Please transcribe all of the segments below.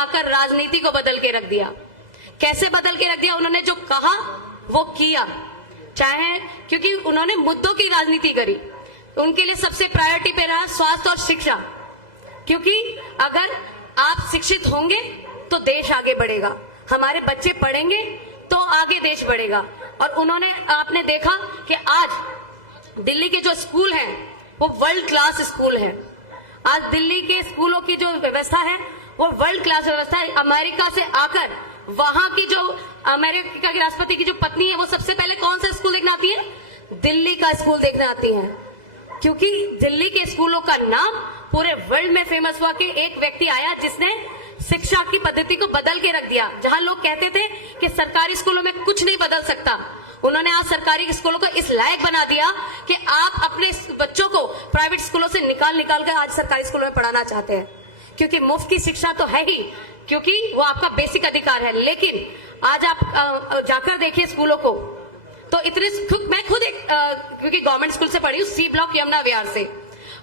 आकर राजनीति को बदल के रख दिया। कैसे बदल के रख दिया? उन्होंने जो कहा वो किया, चाहे क्योंकि उन्होंने मुद्दों की राजनीति करी। उनके लिए सबसे प्रायोरिटी पे रहा स्वास्थ्य और शिक्षा, क्योंकि अगर आप शिक्षित होंगे तो देश आगे बढ़ेगा, हमारे बच्चे पढ़ेंगे तो आगे देश बढ़ेगा। और उन्होंने, आपने देखा कि आज दिल्ली के जो स्कूल हैं वो वर्ल्ड क्लास स्कूल हैं। आज दिल्ली के स्कूलों की जो व्यवस्था है वो वर्ल्ड क्लास व्यवस्था है। अमेरिका से आकर वहां की जो अमेरिका के राष्ट्रपति की जो पत्नी है वो सबसे पहले कौन सा स्कूल देखने आती है? दिल्ली का स्कूल देखने आती है, क्योंकि दिल्ली के स्कूलों का नाम पूरे वर्ल्ड में फेमस हुआ कि एक व्यक्ति आया जिसने शिक्षा की पद्धति को बदल के रख दिया। जहां लोग कहते थे कि सरकारी स्कूलों में कुछ नहीं बदल सकता, उन्होंने आज सरकारी स्कूलों को इस लायक बना दिया कि आप अपने बच्चों को प्राइवेट स्कूलों से निकाल कर आज सरकारी स्कूलों में पढ़ाना चाहते हैं, क्योंकि मुफ्त की शिक्षा तो है ही, क्योंकि वो आपका बेसिक अधिकार है। लेकिन आज आप जाकर देखिए स्कूलों को, तो इतने मैं खुद एक क्योंकि गवर्नमेंट स्कूल से पढ़ी हूँ, सी ब्लॉक यमुना विहार से,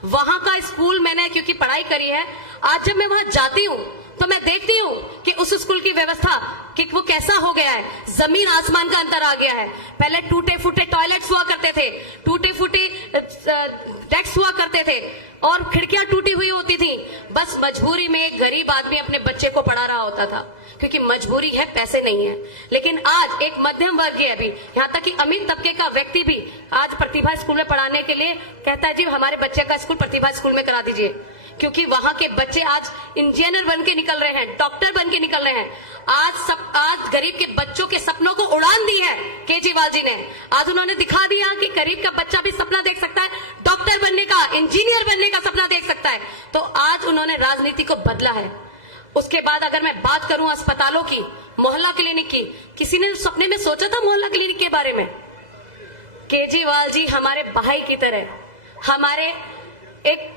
वहां का स्कूल मैंने क्योंकि पढ़ाई करी है। आज जब मैं वहां जाती हूँ तो मैं देखती हूँ कि उस स्कूल की व्यवस्था कि वो कैसा हो गया है, जमीन आसमान का अंतर आ गया है। पहले टूटे फूटे टॉयलेट्स हुआ करते थे, टूटी फूटी डेस्क हुआ करते थे और खिड़कियां टूटी हुई होती थी। बस मजबूरी में एक गरीब आदमी अपने बच्चे को पढ़ा रहा होता था, क्योंकि मजबूरी है, पैसे नहीं है। लेकिन आज एक मध्यम वर्गीय भी, यहाँ तक कि अमीर तबके का व्यक्ति भी आज प्रतिभा स्कूल में पढ़ाने के लिए कहता है जी हमारे बच्चे का स्कूल प्रतिभा स्कूल में करा दीजिए, क्योंकि वहां के बच्चे आज इंजीनियर बन के निकल रहे हैं, डॉक्टर बन के निकल रहे हैं। आज गरीब के बच्चों के सपनों को उड़ान दी है केजरीवाल जी ने। आज उन्होंने दिखा दिया कि गरीब का बच्चा भी सपना देख सकता है, डॉक्टर बनने का, इंजीनियर बनने का सपना देख सकता है। तो आज उन्होंने राजनीति को बदला है। उसके बाद अगर मैं बात करूं अस्पतालों की, मोहल्ला क्लिनिक की, किसी ने सपने में सोचा था मोहल्ला क्लिनिक के बारे में? केजरीवाल जी हमारे भाई की तरह, हमारे एक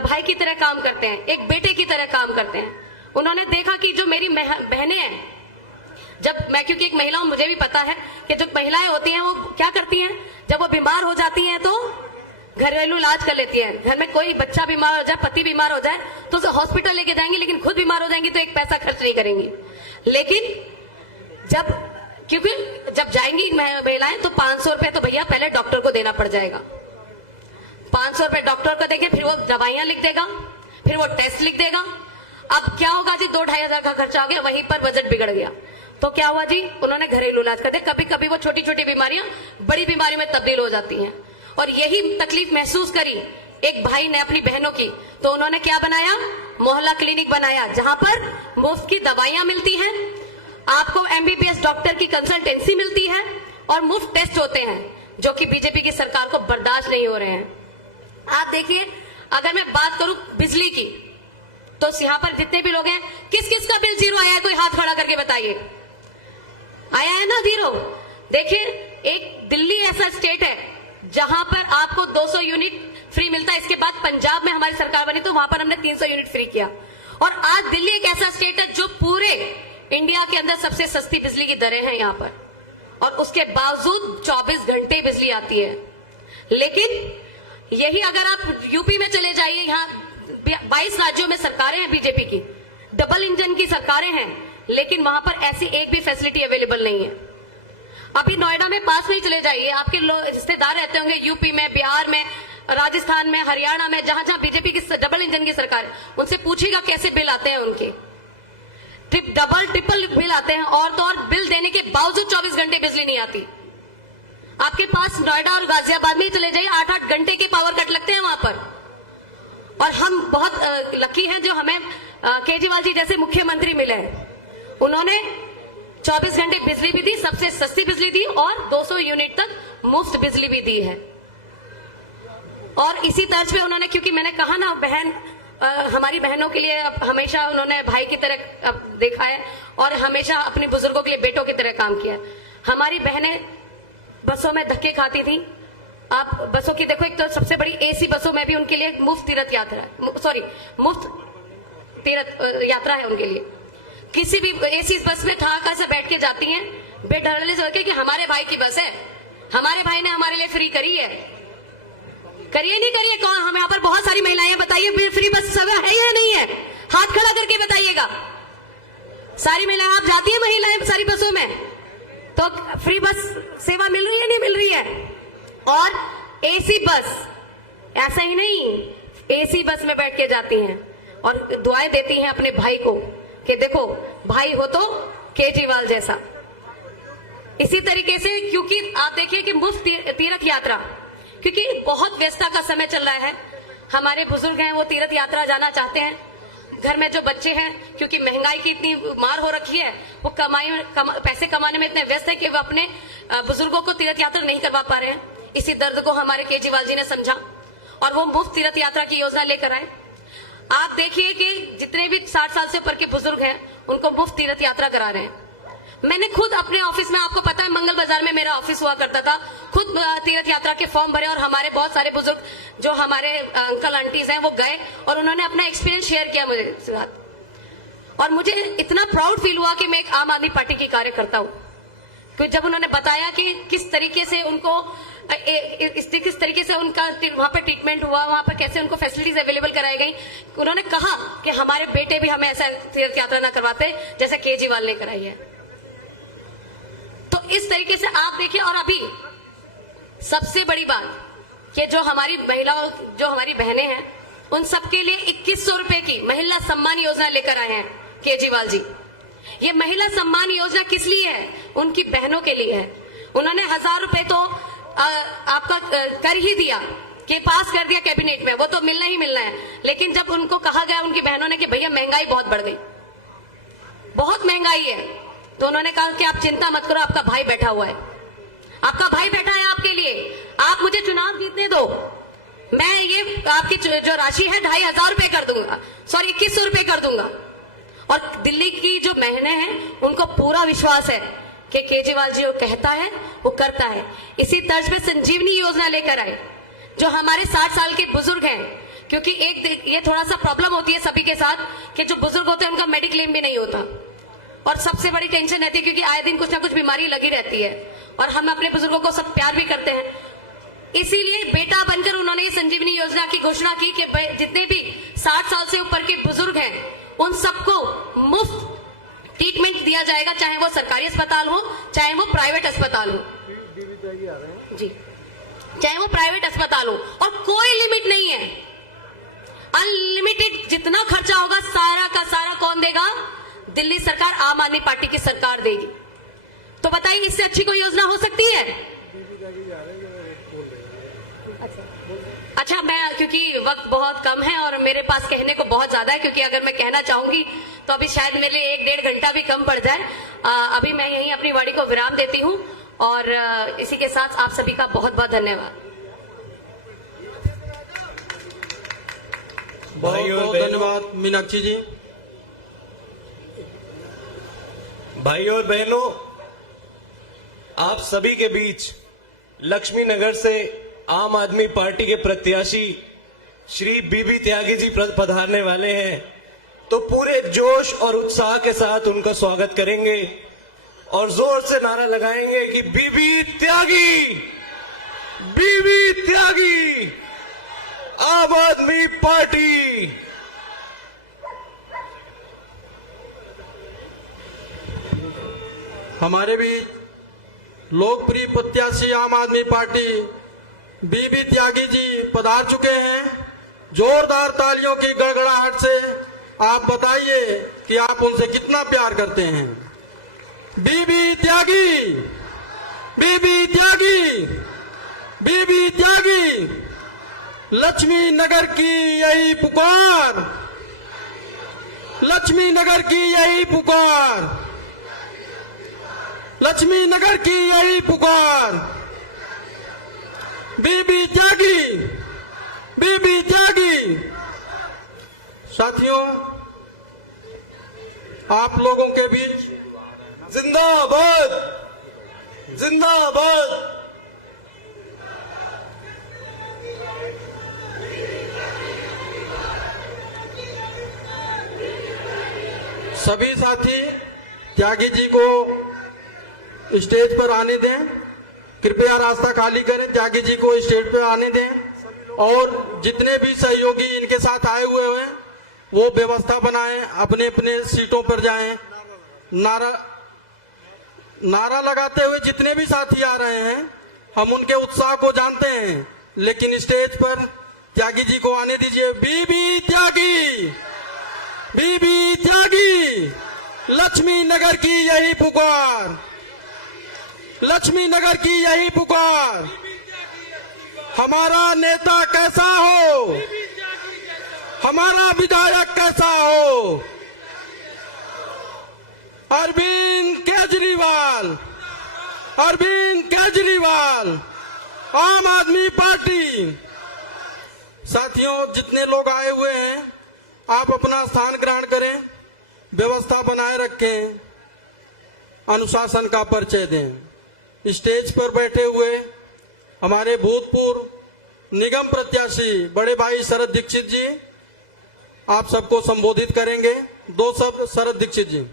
भाई की तरह काम करते हैं, एक बेटे की तरह काम करते हैं। उन्होंने देखा कि जो मेरी बहनें हैं, जब मैं क्योंकि एक महिला हूं, मुझे भी पता है कि जो महिलाएं होती हैं वो क्या करती हैं, जब वो बीमार हो जाती हैं तो घरेलू इलाज कर लेती है। घर में कोई बच्चा बीमार हो जाए, पति बीमार हो जाए तो उसे हॉस्पिटल लेके जाएंगी, लेकिन खुद बीमार हो जाएंगी तो एक पैसा खर्च नहीं करेंगी। लेकिन जब जाएंगी महिलाएं तो 500 रुपए तो भैया पहले डॉक्टर को देना पड़ जाएगा। 500 रुपए डॉक्टर को देंगे, फिर वो दवाइयां लिख देगा, फिर वो टेस्ट लिख देगा। अब क्या होगा जी, 2-2.5 हजार का खर्चा आ गया, वहीं पर बजट बिगड़ गया। तो क्या हुआ जी, उन्होंने घरेलू इलाज कर दिया। कभी कभी वो छोटी छोटी बीमारियां बड़ी बीमारी में तब्दील हो जाती हैं। और यही तकलीफ महसूस करी एक भाई ने अपनी बहनों की, तो उन्होंने क्या बनाया, मोहल्ला क्लिनिक बनाया, जहां पर मुफ्त की दवाइयां मिलती हैं, आपको एमबीबीएस डॉक्टर की कंसल्टेंसी मिलती है और मुफ्त टेस्ट होते हैं, जो कि बीजेपी की सरकार को बर्दाश्त नहीं हो रहे हैं। आप देखिए, अगर मैं बात करूं बिजली की, तो यहाँ पर जितने भी लोग हैं, किस किस का बिल जीरो आया है, कोई हाथ खड़ा करके बताइए। आया है ना जीरो? देखिए, एक दिल्ली ऐसा स्टेट है जहां पर आपको 200 यूनिट फ्री मिलता है। इसके बाद पंजाब में हमारी सरकार बनी तो वहां पर हमने 300 यूनिट फ्री किया। और आज दिल्ली एक ऐसा स्टेट है जो पूरे इंडिया के अंदर सबसे सस्ती बिजली की दरें हैं यहाँ पर, और उसके बावजूद 24 घंटे बिजली आती है। लेकिन यही अगर आप यूपी में चले जाइए, यहाँ 22 राज्यों में सरकारें हैं बीजेपी की, डबल इंजन की सरकारें हैं, लेकिन वहां पर ऐसी एक भी फैसिलिटी अवेलेबल नहीं है। अभी नोएडा में पास में ही चले जाइए, आपके रिश्तेदार रहते होंगे यूपी में, बिहार में, राजस्थान में, हरियाणा में, जहां जहां बीजेपी की डबल इंजन की सरकार है, उनसे पूछिएगा कैसे बिल आते हैं उनके। डबल ट्रिपल बिल आते हैं, और तो और बिल देने के बावजूद 24 घंटे बिजली नहीं आती। आपके पास नोएडा और गाजियाबाद में ही चले जाइए, 8-8 घंटे के पावर कट लगते हैं वहां पर। और हम बहुत लकी हैं जो हमें केजरीवाल जी जैसे मुख्यमंत्री मिले हैं। उन्होंने 24 घंटे बिजली भी दी, सबसे सस्ती बिजली दी, और 200 यूनिट तक मुफ्त बिजली भी दी है। और इसी तर्ज पे उन्होंने, क्योंकि मैंने कहा ना, बहन हमारी बहनों के लिए हमेशा उन्होंने भाई की तरह देखा है और हमेशा अपने बुजुर्गों के लिए बेटों की तरह काम किया है। हमारी बहनें बसों में धक्के खाती थी। आप बसों की देखो, एक तो सबसे बड़ी एसी बसों में भी उनके लिए मुफ्त तीर्थ यात्रा है, मुफ्त तीर्थ यात्रा है उनके लिए। किसी भी एसी बस में ठहाका से बैठ के जाती हैं, बेडरले से होकर कि हमारे भाई की बस है, हमारे भाई ने हमारे लिए फ्री करी है। करिए नहीं करिए, कौन, हम यहाँ पर बहुत सारी महिलाएं, बताइए फ्री बस सब है या नहीं है? हाथ खड़ा करके बताइएगा। सारी महिलाएं, आप जाती है महिलाएं सारी बसों में, तो फ्री बस सेवा मिल रही है नहीं मिल रही है? और एसी बस, ऐसा ही नहीं, एसी बस में बैठ के जाती हैं और दुआएं देती हैं अपने भाई को कि देखो भाई हो तो केजरीवाल जैसा। इसी तरीके से, क्योंकि आप देखिए कि मुफ्त तीर्थ यात्रा, क्योंकि बहुत व्यस्तता का समय चल रहा है, हमारे बुजुर्ग हैं वो तीर्थ यात्रा जाना चाहते हैं, घर में जो बच्चे हैं क्योंकि महंगाई की इतनी मार हो रखी है, वो पैसे कमाने में इतने व्यस्त है कि वो अपने बुजुर्गों को तीर्थ यात्रा नहीं करवा पा रहे हैं। इसी दर्द को हमारे केजरीवाल जी ने समझा और वो मुफ्त तीर्थ यात्रा की योजना लेकर आए। आप देखिए कि जितने भी 60 साल से ऊपर के बुजुर्ग हैं उनको मुफ्त तीर्थ यात्रा करा रहे हैं। मैंने खुद अपने ऑफिस में, आपको पता है मंगल बाजार में मेरा ऑफिस हुआ करता था, खुद तीर्थ यात्रा के फॉर्म भरे और हमारे बहुत सारे बुजुर्ग जो हमारे अंकल आंटीज हैं वो गए और उन्होंने अपना एक्सपीरियंस शेयर किया मुझे साथ। और मुझे इतना प्राउड फील हुआ कि मैं एक आम आदमी पार्टी की कार्यकर्ता हूं, क्योंकि जब उन्होंने बताया कि किस तरीके से उनको किस तरीके से उनका वहां पे ट्रीटमेंट हुआ, वहां पर कैसे उनको फैसिलिटीज अवेलेबल कराई गई, उन्होंने कहा कि हमारे बेटे भी हमें ऐसा तीर्थ यात्रा ना करवाते जैसे केजरीवाल ने कराई है। तो इस तरीके से आप देखिए, और अभी सबसे बड़ी बात कि जो हमारी महिलाओं, जो हमारी बहनें हैं, उन सबके लिए 2100 रुपए की महिला सम्मान योजना लेकर आए हैं केजरीवाल जी। ये महिला सम्मान योजना किस लिए है? उनकी बहनों के लिए है। उन्होंने 1000 रुपए तो आपका कर ही दिया कि पास कर दिया कैबिनेट में, वो तो मिलना ही मिलना है, लेकिन जब उनको कहा गया उनकी बहनों ने कि भैया महंगाई बहुत बढ़ गई, बहुत महंगाई है, तो उन्होंने कहा कि आप चिंता मत करो, आपका भाई बैठा हुआ है, आपका भाई बैठा है आपके लिए, आप मुझे चुनाव जीतने दो, मैं ये आपकी जो राशि है 2500 रुपए कर दूंगा, सॉरी 2100 रुपए कर दूंगा। और दिल्ली की जो बहनें हैं उनको पूरा विश्वास है कि केजरीवाल जी वो कहता है वो करता है। इसी तर्ज पे संजीवनी योजना लेकर आए, जो हमारे 60 साल के बुजुर्ग हैं, क्योंकि एक ये थोड़ा सा प्रॉब्लम होती है सभी के साथ कि जो बुजुर्ग होते हैं उनका मेडिक्लेम भी नहीं होता और सबसे बड़ी टेंशन रहती है क्योंकि आए दिन कुछ ना कुछ बीमारी लगी रहती है और हम अपने बुजुर्गों को सब प्यार भी करते हैं। इसीलिए बेटा बनकर उन्होंने ये संजीवनी योजना की घोषणा की कि जितने भी 60 साल से ऊपर के बुजुर्ग हैं उन सबको मुफ्त ट्रीटमेंट दिया जाएगा, चाहे वो सरकारी अस्पताल हो चाहे वो प्राइवेट अस्पताल हो जी, चाहे वो प्राइवेट अस्पताल हो, और कोई लिमिट नहीं है, अनलिमिटेड जितना खर्चा होगा सारा का सारा कौन देगा? दिल्ली सरकार, आम आदमी पार्टी की सरकार देगी। तो बताइए इससे अच्छी कोई योजना हो सकती है? अच्छा, मैं क्योंकि वक्त बहुत कम है और मेरे पास कहने को बहुत ज्यादा है, क्योंकि अगर मैं कहना चाहूंगी तो अभी शायद मेरे लिए 1-1.5 घंटा भी कम पड़ जाए। अभी मैं यहीं अपनी वाणी को विराम देती हूं और इसी के साथ आप सभी का बहुत बहुत धन्यवाद। बहुत बहुत धन्यवाद मीनाक्षी जी। भाई और बहनों, आप सभी के बीच लक्ष्मी नगर से आम आदमी पार्टी के प्रत्याशी श्री बीबी त्यागी जी पधारने वाले हैं, तो पूरे जोश और उत्साह के साथ उनका स्वागत करेंगे और जोर से नारा लगाएंगे कि बीबी त्यागी, बीबी त्यागी, आम आदमी पार्टी। हमारे बीच लोकप्रिय प्रत्याशी आम आदमी पार्टी बीबी त्यागी जी पधार चुके हैं। जोरदार तालियों की गड़गड़ाहट से आप बताइए कि आप उनसे कितना प्यार करते हैं। बीबी त्यागी, बीबी त्यागी, बीबी त्यागी, लक्ष्मी नगर की यही पुकार, लक्ष्मी नगर की यही पुकार, लक्ष्मी नगर की यही पुकार, बीबी त्यागी, बीबी त्यागी। साथियों, आप लोगों के बीच जिंदाबाद, जिंदाबाद। सभी साथी त्यागी जी को स्टेज पर आने दें, कृपया रास्ता खाली करें, त्यागी जी को स्टेज पर आने दें और जितने भी सहयोगी इनके साथ आए हुए हैं वो व्यवस्था बनाएं, अपने अपने सीटों पर जाएं नारा लगाते हुए जितने भी साथी आ रहे हैं, हम उनके उत्साह को जानते हैं, लेकिन स्टेज पर त्यागी जी को आने दीजिए। बीबी त्यागी, बीबी त्यागी, लक्ष्मी नगर की यही पुकार, लक्ष्मी नगर की यही पुकार। हमारा नेता कैसा हो, हमारा विधायक कैसा हो, अरविंद केजरीवाल, अरविंद केजरीवाल, आम आदमी पार्टी। साथियों, जितने लोग आए हुए हैं, आप अपना स्थान ग्रहण करें, व्यवस्था बनाए रखें, अनुशासन का परिचय दें। स्टेज पर बैठे हुए हमारे भूतपूर्व निगम प्रत्याशी बड़े भाई शरद दीक्षित जी आप सबको संबोधित करेंगे। 2 शब्द शरद दीक्षित जी।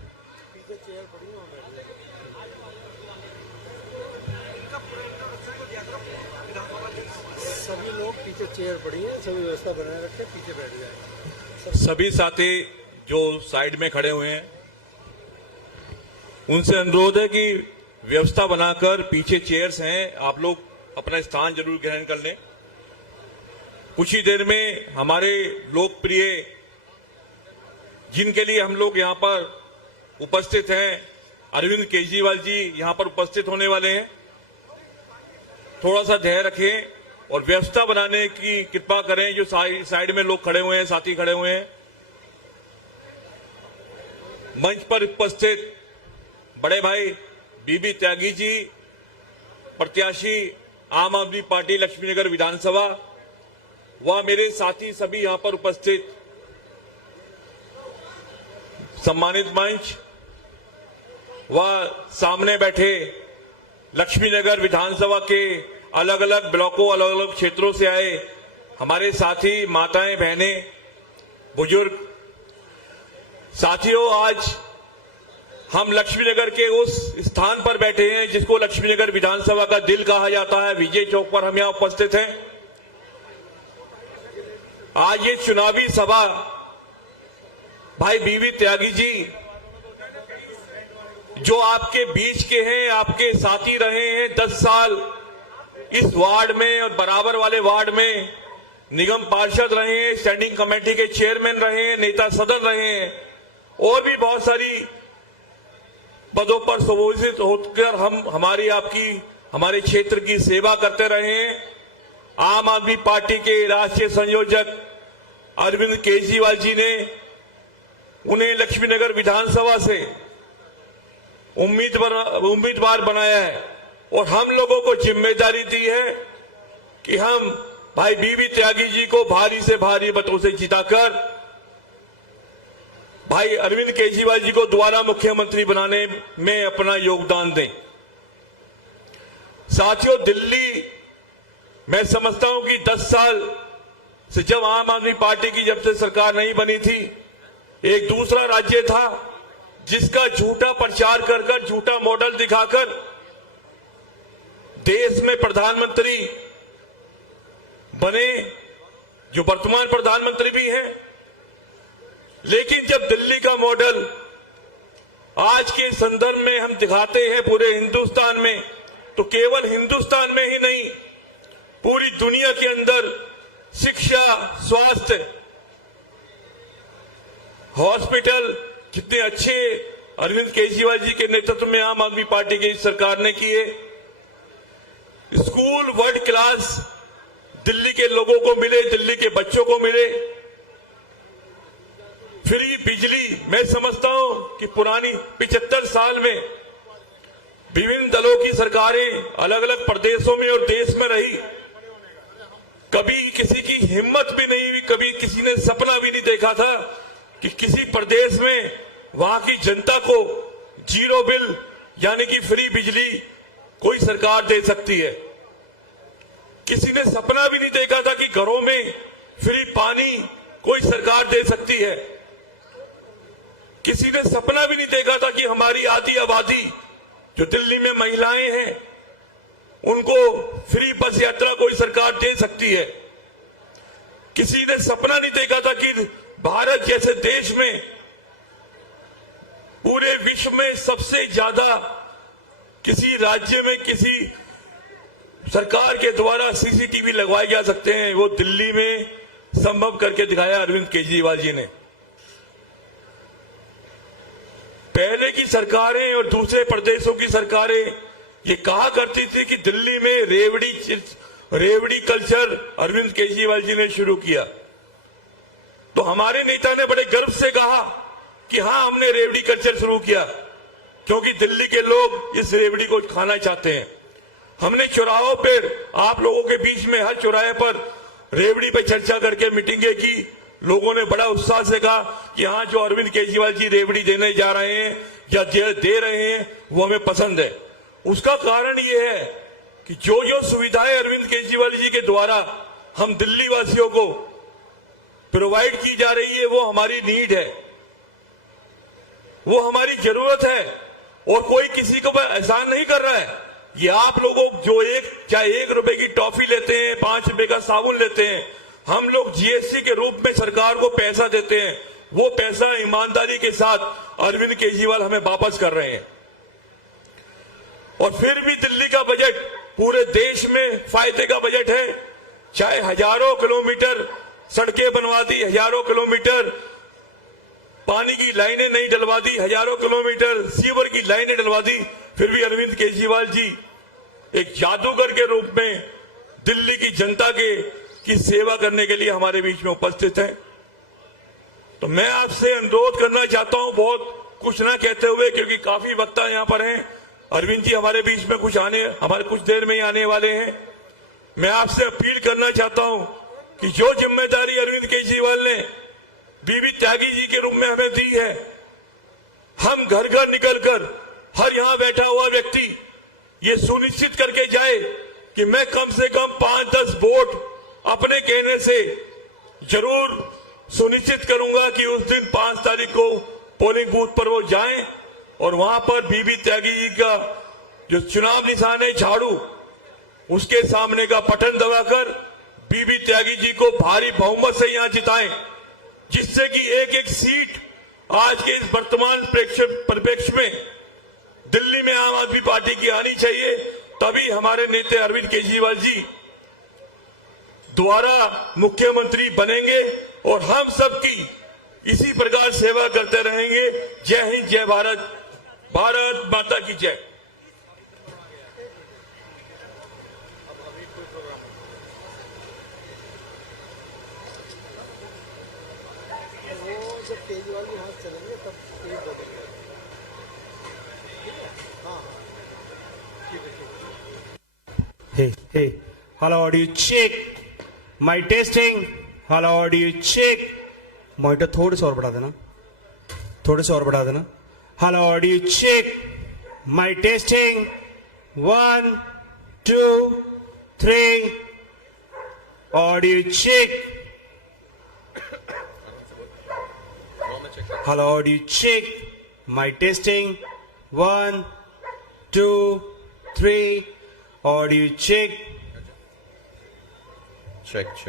सभी लोग पीछे चेयर पड़ी है, सभी व्यवस्था बनाए रखें, पीछे बैठ जाए। सभी साथी जो साइड में खड़े हुए हैं उनसे अनुरोध है कि व्यवस्था बनाकर पीछे चेयर्स हैं, आप लोग अपना स्थान जरूर ग्रहण कर लें। कुछ ही देर में हमारे लोकप्रिय, जिनके लिए हम लोग यहां पर उपस्थित हैं, अरविंद केजरीवाल जी यहां पर उपस्थित होने वाले हैं। थोड़ा सा धैर्य रखें और व्यवस्था बनाने की कृपा करें। जो साइड में लोग खड़े हुए हैं, साथी खड़े हुए हैं, मंच पर उपस्थित बड़े भाई बीबी त्यागी जी, प्रत्याशी आम आदमी पार्टी लक्ष्मीनगर विधानसभा, व मेरे साथी सभी यहां पर उपस्थित सम्मानित मंच व सामने बैठे लक्ष्मीनगर विधानसभा के अलग अलग ब्लॉकों, अलग अलग क्षेत्रों से आए हमारे साथी, माताएं, बहनें, बुजुर्ग साथियों, आज हम लक्ष्मीनगर के उस स्थान पर बैठे हैं जिसको लक्ष्मीनगर विधानसभा का दिल कहा जाता है। विजय चौक पर हम यहां उपस्थित हैं। आज ये चुनावी सभा भाई बीबी त्यागी जी जो आपके बीच के हैं, आपके साथी रहे हैं 10 साल इस वार्ड में और बराबर वाले वार्ड में निगम पार्षद रहे हैं, स्टैंडिंग कमेटी के चेयरमैन रहे हैं, नेता सदन रहे हैं और भी बहुत सारी पदों पर सुभूषित होकर हम हमारे क्षेत्र की सेवा करते रहे हैं। आम आदमी पार्टी के राष्ट्रीय संयोजक अरविंद केजरीवाल जी ने उन्हें लक्ष्मीनगर विधानसभा से उम्मीदवार बनाया है और हम लोगों को जिम्मेदारी दी है कि हम भाई बीबी त्यागी जी को भारी से भारी मतों से जिताकर भाई अरविंद केजरीवाल जी को दोबारा मुख्यमंत्री बनाने में अपना योगदान दें। साथियों, दिल्ली, मैं समझता हूं कि 10 साल से जब आम आदमी पार्टी की जब से सरकार नहीं बनी थी, एक दूसरा राज्य था जिसका झूठा प्रचार कर कर, झूठा मॉडल दिखाकर देश में प्रधानमंत्री बने, जो वर्तमान प्रधानमंत्री भी हैं। लेकिन जब दिल्ली का मॉडल आज के संदर्भ में हम दिखाते हैं पूरे हिंदुस्तान में, तो केवल हिंदुस्तान में ही नहीं, पूरी दुनिया के अंदर शिक्षा, स्वास्थ्य, हॉस्पिटल कितने अच्छे अरविंद केजरीवाल जी के नेतृत्व में आम आदमी पार्टी की सरकार ने किए। स्कूल वर्ल्ड क्लास दिल्ली के लोगों को मिले, दिल्ली के बच्चों को मिले। फ्री बिजली, मैं समझता हूं कि पुरानी 75 साल में विभिन्न दलों की सरकारें अलग अलग प्रदेशों में और देश में रही, कभी किसी की हिम्मत भी नहीं हुई, कभी किसी ने सपना भी नहीं देखा था कि किसी प्रदेश में वहां की जनता को 0 बिल यानी कि फ्री बिजली कोई सरकार दे सकती है। किसी ने सपना भी नहीं देखा था कि घरों में फ्री पानी कोई सरकार दे सकती है। किसी ने सपना भी नहीं देखा था कि हमारी आधी आबादी जो दिल्ली में महिलाएं हैं उनको फ्री बस यात्रा कोई सरकार दे सकती है। किसी ने सपना नहीं देखा था कि भारत जैसे देश में पूरे विश्व देश में सबसे ज्यादा किसी राज्य में किसी सरकार के द्वारा सीसीटीवी लगवाए जा सकते हैं, वो दिल्ली में संभव करके दिखाया अरविंद केजरीवाल जी ने। पहले की सरकारें और दूसरे प्रदेशों की सरकारें ये कहा करती थी कि दिल्ली में रेवड़ी कल्चर अरविंद केजरीवाल जी ने शुरू किया। तो हमारे नेता ने बड़े गर्व से कहा कि हाँ, हमने रेवड़ी कल्चर शुरू किया क्योंकि दिल्ली के लोग इस रेवड़ी को खाना चाहते हैं। हमने चौराहों पर आप लोगों के बीच में हर चौराहे पर रेवड़ी पे चर्चा करके मीटिंगें की। लोगों ने बड़ा उत्साह से कहा कि हाँ, जो अरविंद केजरीवाल जी रेवड़ी देने जा रहे हैं या दे रहे हैं वो हमें पसंद है। उसका कारण ये है कि जो जो सुविधाएं अरविंद केजरीवाल जी के द्वारा हम दिल्ली वासियों को प्रोवाइड की जा रही है वो हमारी नीड है, वो हमारी जरूरत है और कोई किसी को एहसान नहीं कर रहा है। ये आप लोगों जो चाहे 1 रुपए की टॉफी लेते हैं, 5 रुपए का साबुन लेते हैं, हम लोग जीएसटी के रूप में सरकार को पैसा देते हैं, वो पैसा ईमानदारी के साथ अरविंद केजरीवाल हमें वापस कर रहे हैं। और फिर भी दिल्ली का बजट पूरे देश में फायदे का बजट है। चाहे हजारों किलोमीटर सड़कें बनवा दी, हजारों किलोमीटर पानी की लाइनें नहीं डलवा दी, हजारों किलोमीटर सीवर की लाइनें डलवा दी, फिर भी अरविंद केजरीवाल जी एक जादूगर के रूप में दिल्ली की जनता की सेवा करने के लिए हमारे बीच में उपस्थित हैं। तो मैं आपसे अनुरोध करना चाहता हूं, बहुत कुछ ना कहते हुए, क्योंकि काफी वक्ता यहां पर हैं। अरविंद जी हमारे बीच में हमारे कुछ देर में ही आने वाले हैं। मैं आपसे अपील करना चाहता हूं कि जो जिम्मेदारी अरविंद केजरीवाल ने बीबी त्यागी जी के रूप में हमें दी है, हम घर घर निकलकर हर यहां बैठा हुआ व्यक्ति ये सुनिश्चित करके जाए कि मैं कम से कम 5-10 वोट अपने कहने से जरूर सुनिश्चित करूंगा कि उस दिन 5 तारीख को पोलिंग बूथ पर वो जाएं और वहां पर बीबी त्यागी जी का जो चुनाव निशान है झाड़ू, उसके सामने का बटन दबाकर बीबी त्यागी जी को भारी बहुमत से यहां जिताएं, जिससे कि एक सीट आज के इस वर्तमान परिप्रेक्ष्य में दिल्ली में आम आदमी पार्टी की आनी चाहिए। तभी हमारे नेता अरविंद केजरीवाल जी द्वारा मुख्यमंत्री बनेंगे और हम सबकी इसी प्रकार सेवा करते रहेंगे। जय हिंद, जय भारत, भारत माता की जय। वो जब केजरीवाल जी यहाँ चलेंगे तब तेज बोलेंगे। हाँ ठीक है। Hey, hello, audio check. My testing. Hello, audio check. Monitor थोड़े से और बढ़ा देना, थोड़े से और बढ़ा देना। Hello, audio check. My testing 1 2 3। Audio check. Hello, audio check. My testing 1 2 3। Audio check. check.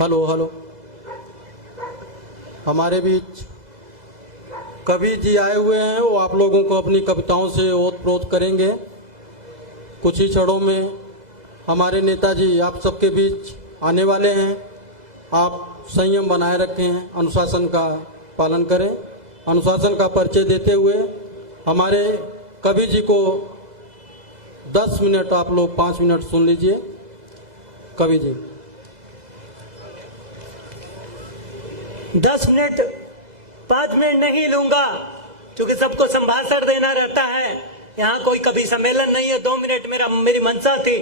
Hello, हमारे बीच कवि जी आए हुए हैं, वो आप लोगों को अपनी कविताओं से ओत-प्रोत करेंगे। कुछ ही क्षणों में हमारे नेताजी आप सबके बीच आने वाले हैं। आप संयम बनाए रखें, अनुशासन का पालन करें। अनुशासन का परिचय देते हुए हमारे कवि जी को 10 मिनट, आप लोग 5 मिनट सुन लीजिए। कवि जी 10 मिनट 5 मिनट नहीं लूंगा, क्योंकि सबको संभाषण देना रहता है। यहाँ कोई कभी सम्मेलन नहीं है। 2 मिनट मेरी मंशा थी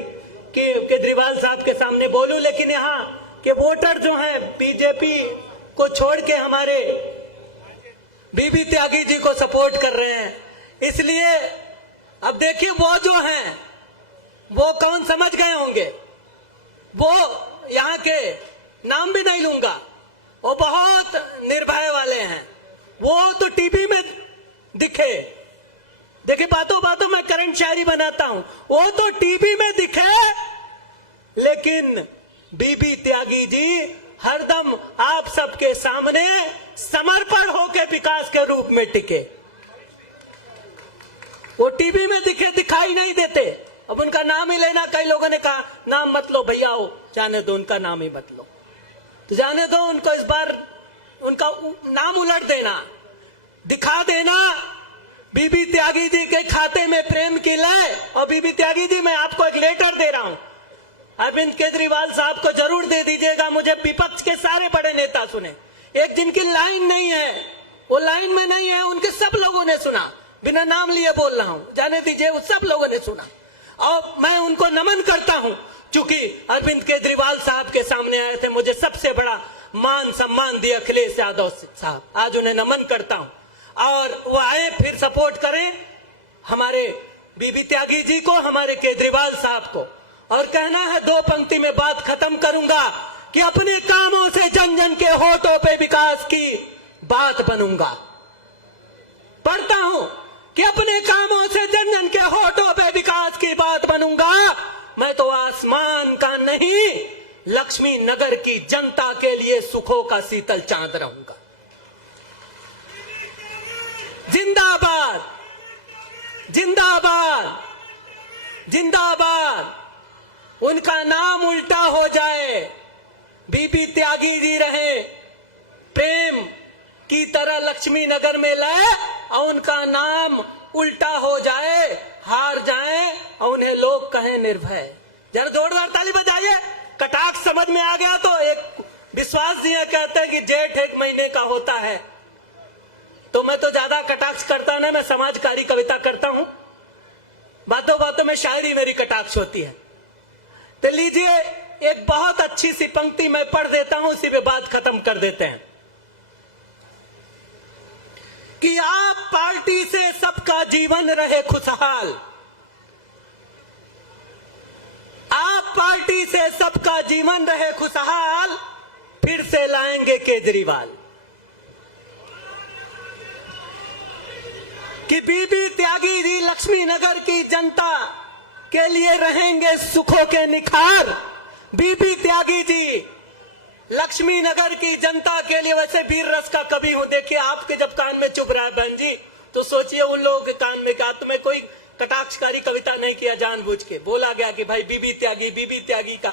कि केजरीवाल साहब के सामने बोलूं, लेकिन यहाँ के वोटर जो हैं बीजेपी को छोड़ के हमारे बीबी त्यागी जी को सपोर्ट कर रहे हैं। इसलिए अब देखिए, वो जो हैं वो कौन समझ गए होंगे। वो यहाँ के नाम भी नहीं लूंगा, वो बहुत निर्भय वाले हैं। वो तो टीवी में दिखे, देखिए, बातों बातों में करंट शायरी बनाता हूं, वो तो टीवी में दिखे, लेकिन बीबी त्यागी जी हरदम आप सबके सामने समर्पण होकर विकास के रूप में टिके। वो टीवी में दिखे दिखाई नहीं देते। अब उनका नाम ही लेना, कई लोगों ने कहा नाम मत लो भैया, हो जाने दो, उनका नाम ही मत लो, तो जाने दो उनको। इस बार उनका नाम उलट देना, दिखा देना बीबी त्यागी जी के खाते में प्रेम की लय। और बीबी त्यागी जी, मैं आपको एक लेटर दे रहा हूं, अरविंद केजरीवाल साहब को जरूर दे दीजिएगा। मुझे विपक्ष के सारे बड़े नेता सुने, एक जिनकी लाइन नहीं है, वो लाइन में नहीं है, उनके सब लोगों ने सुना, बिना नाम लिए बोल रहा हूं, जाने दीजिए, वो सब लोगों ने सुना। और मैं उनको नमन करता हूं, क्योंकि अरविंद केजरीवाल साहब के सामने आए थे, मुझे सबसे बड़ा मान सम्मान दिया अखिलेश यादव साहब, आज उन्हें नमन करता हूं। और वो आए, फिर सपोर्ट करें हमारे बीबी त्यागी जी को, हमारे केजरीवाल साहब को। और कहना है, दो पंक्ति में बात खत्म करूंगा, कि अपने कामों से जन जन के होठों पे विकास की बात बनूंगा। पढ़ता हूं कि अपने कामों से जन जन के होठों पे विकास की बात बनूंगा। मैं तो आसमान का नहीं, लक्ष्मी नगर की जनता के लिए सुखों का शीतल चांद रहूंगा। जिंदाबाद, जिंदाबाद, जिंदाबाद। उनका नाम उल्टा हो जाए, बीबी त्यागी जी रहे प्रेम की तरह लक्ष्मी नगर में लाए, और उनका नाम उल्टा हो जाए, हार जाए, और उन्हें लोग कहें निर्भय। जरा जोरदार ताली बजाइए। कटाक्ष समझ में आ गया तो एक विश्वास जी कहते हैं कि जेठ 1 महीने का होता है, तो मैं तो ज्यादा कटाक्ष करता ना, मैं समाजकारी कविता करता हूं, बातों बातों में शायरी मेरी कटाक्ष होती है। तो लीजिए, एक बहुत अच्छी सी पंक्ति मैं पढ़ देता हूं, इसी पे बात खत्म कर देते हैं। कि आप पार्टी से सबका जीवन रहे खुशहाल, आप पार्टी से सबका जीवन रहे खुशहाल, फिर से लाएंगे केजरीवाल। कि बीबी त्यागी जी लक्ष्मी नगर की जनता के लिए रहेंगे सुखों के निखार। बीबी त्यागी जी लक्ष्मी नगर की जनता के लिए, वैसे वीर रस का कवि हूं, देखिए आपके जब कान में चुभ रहा है बहन जी, तो सोचिए उन लोगों के कान में क्या। तुम्हें कोई कटाक्षकारी कविता नहीं किया, जानबूझ के बोला गया कि भाई बीबी त्यागी का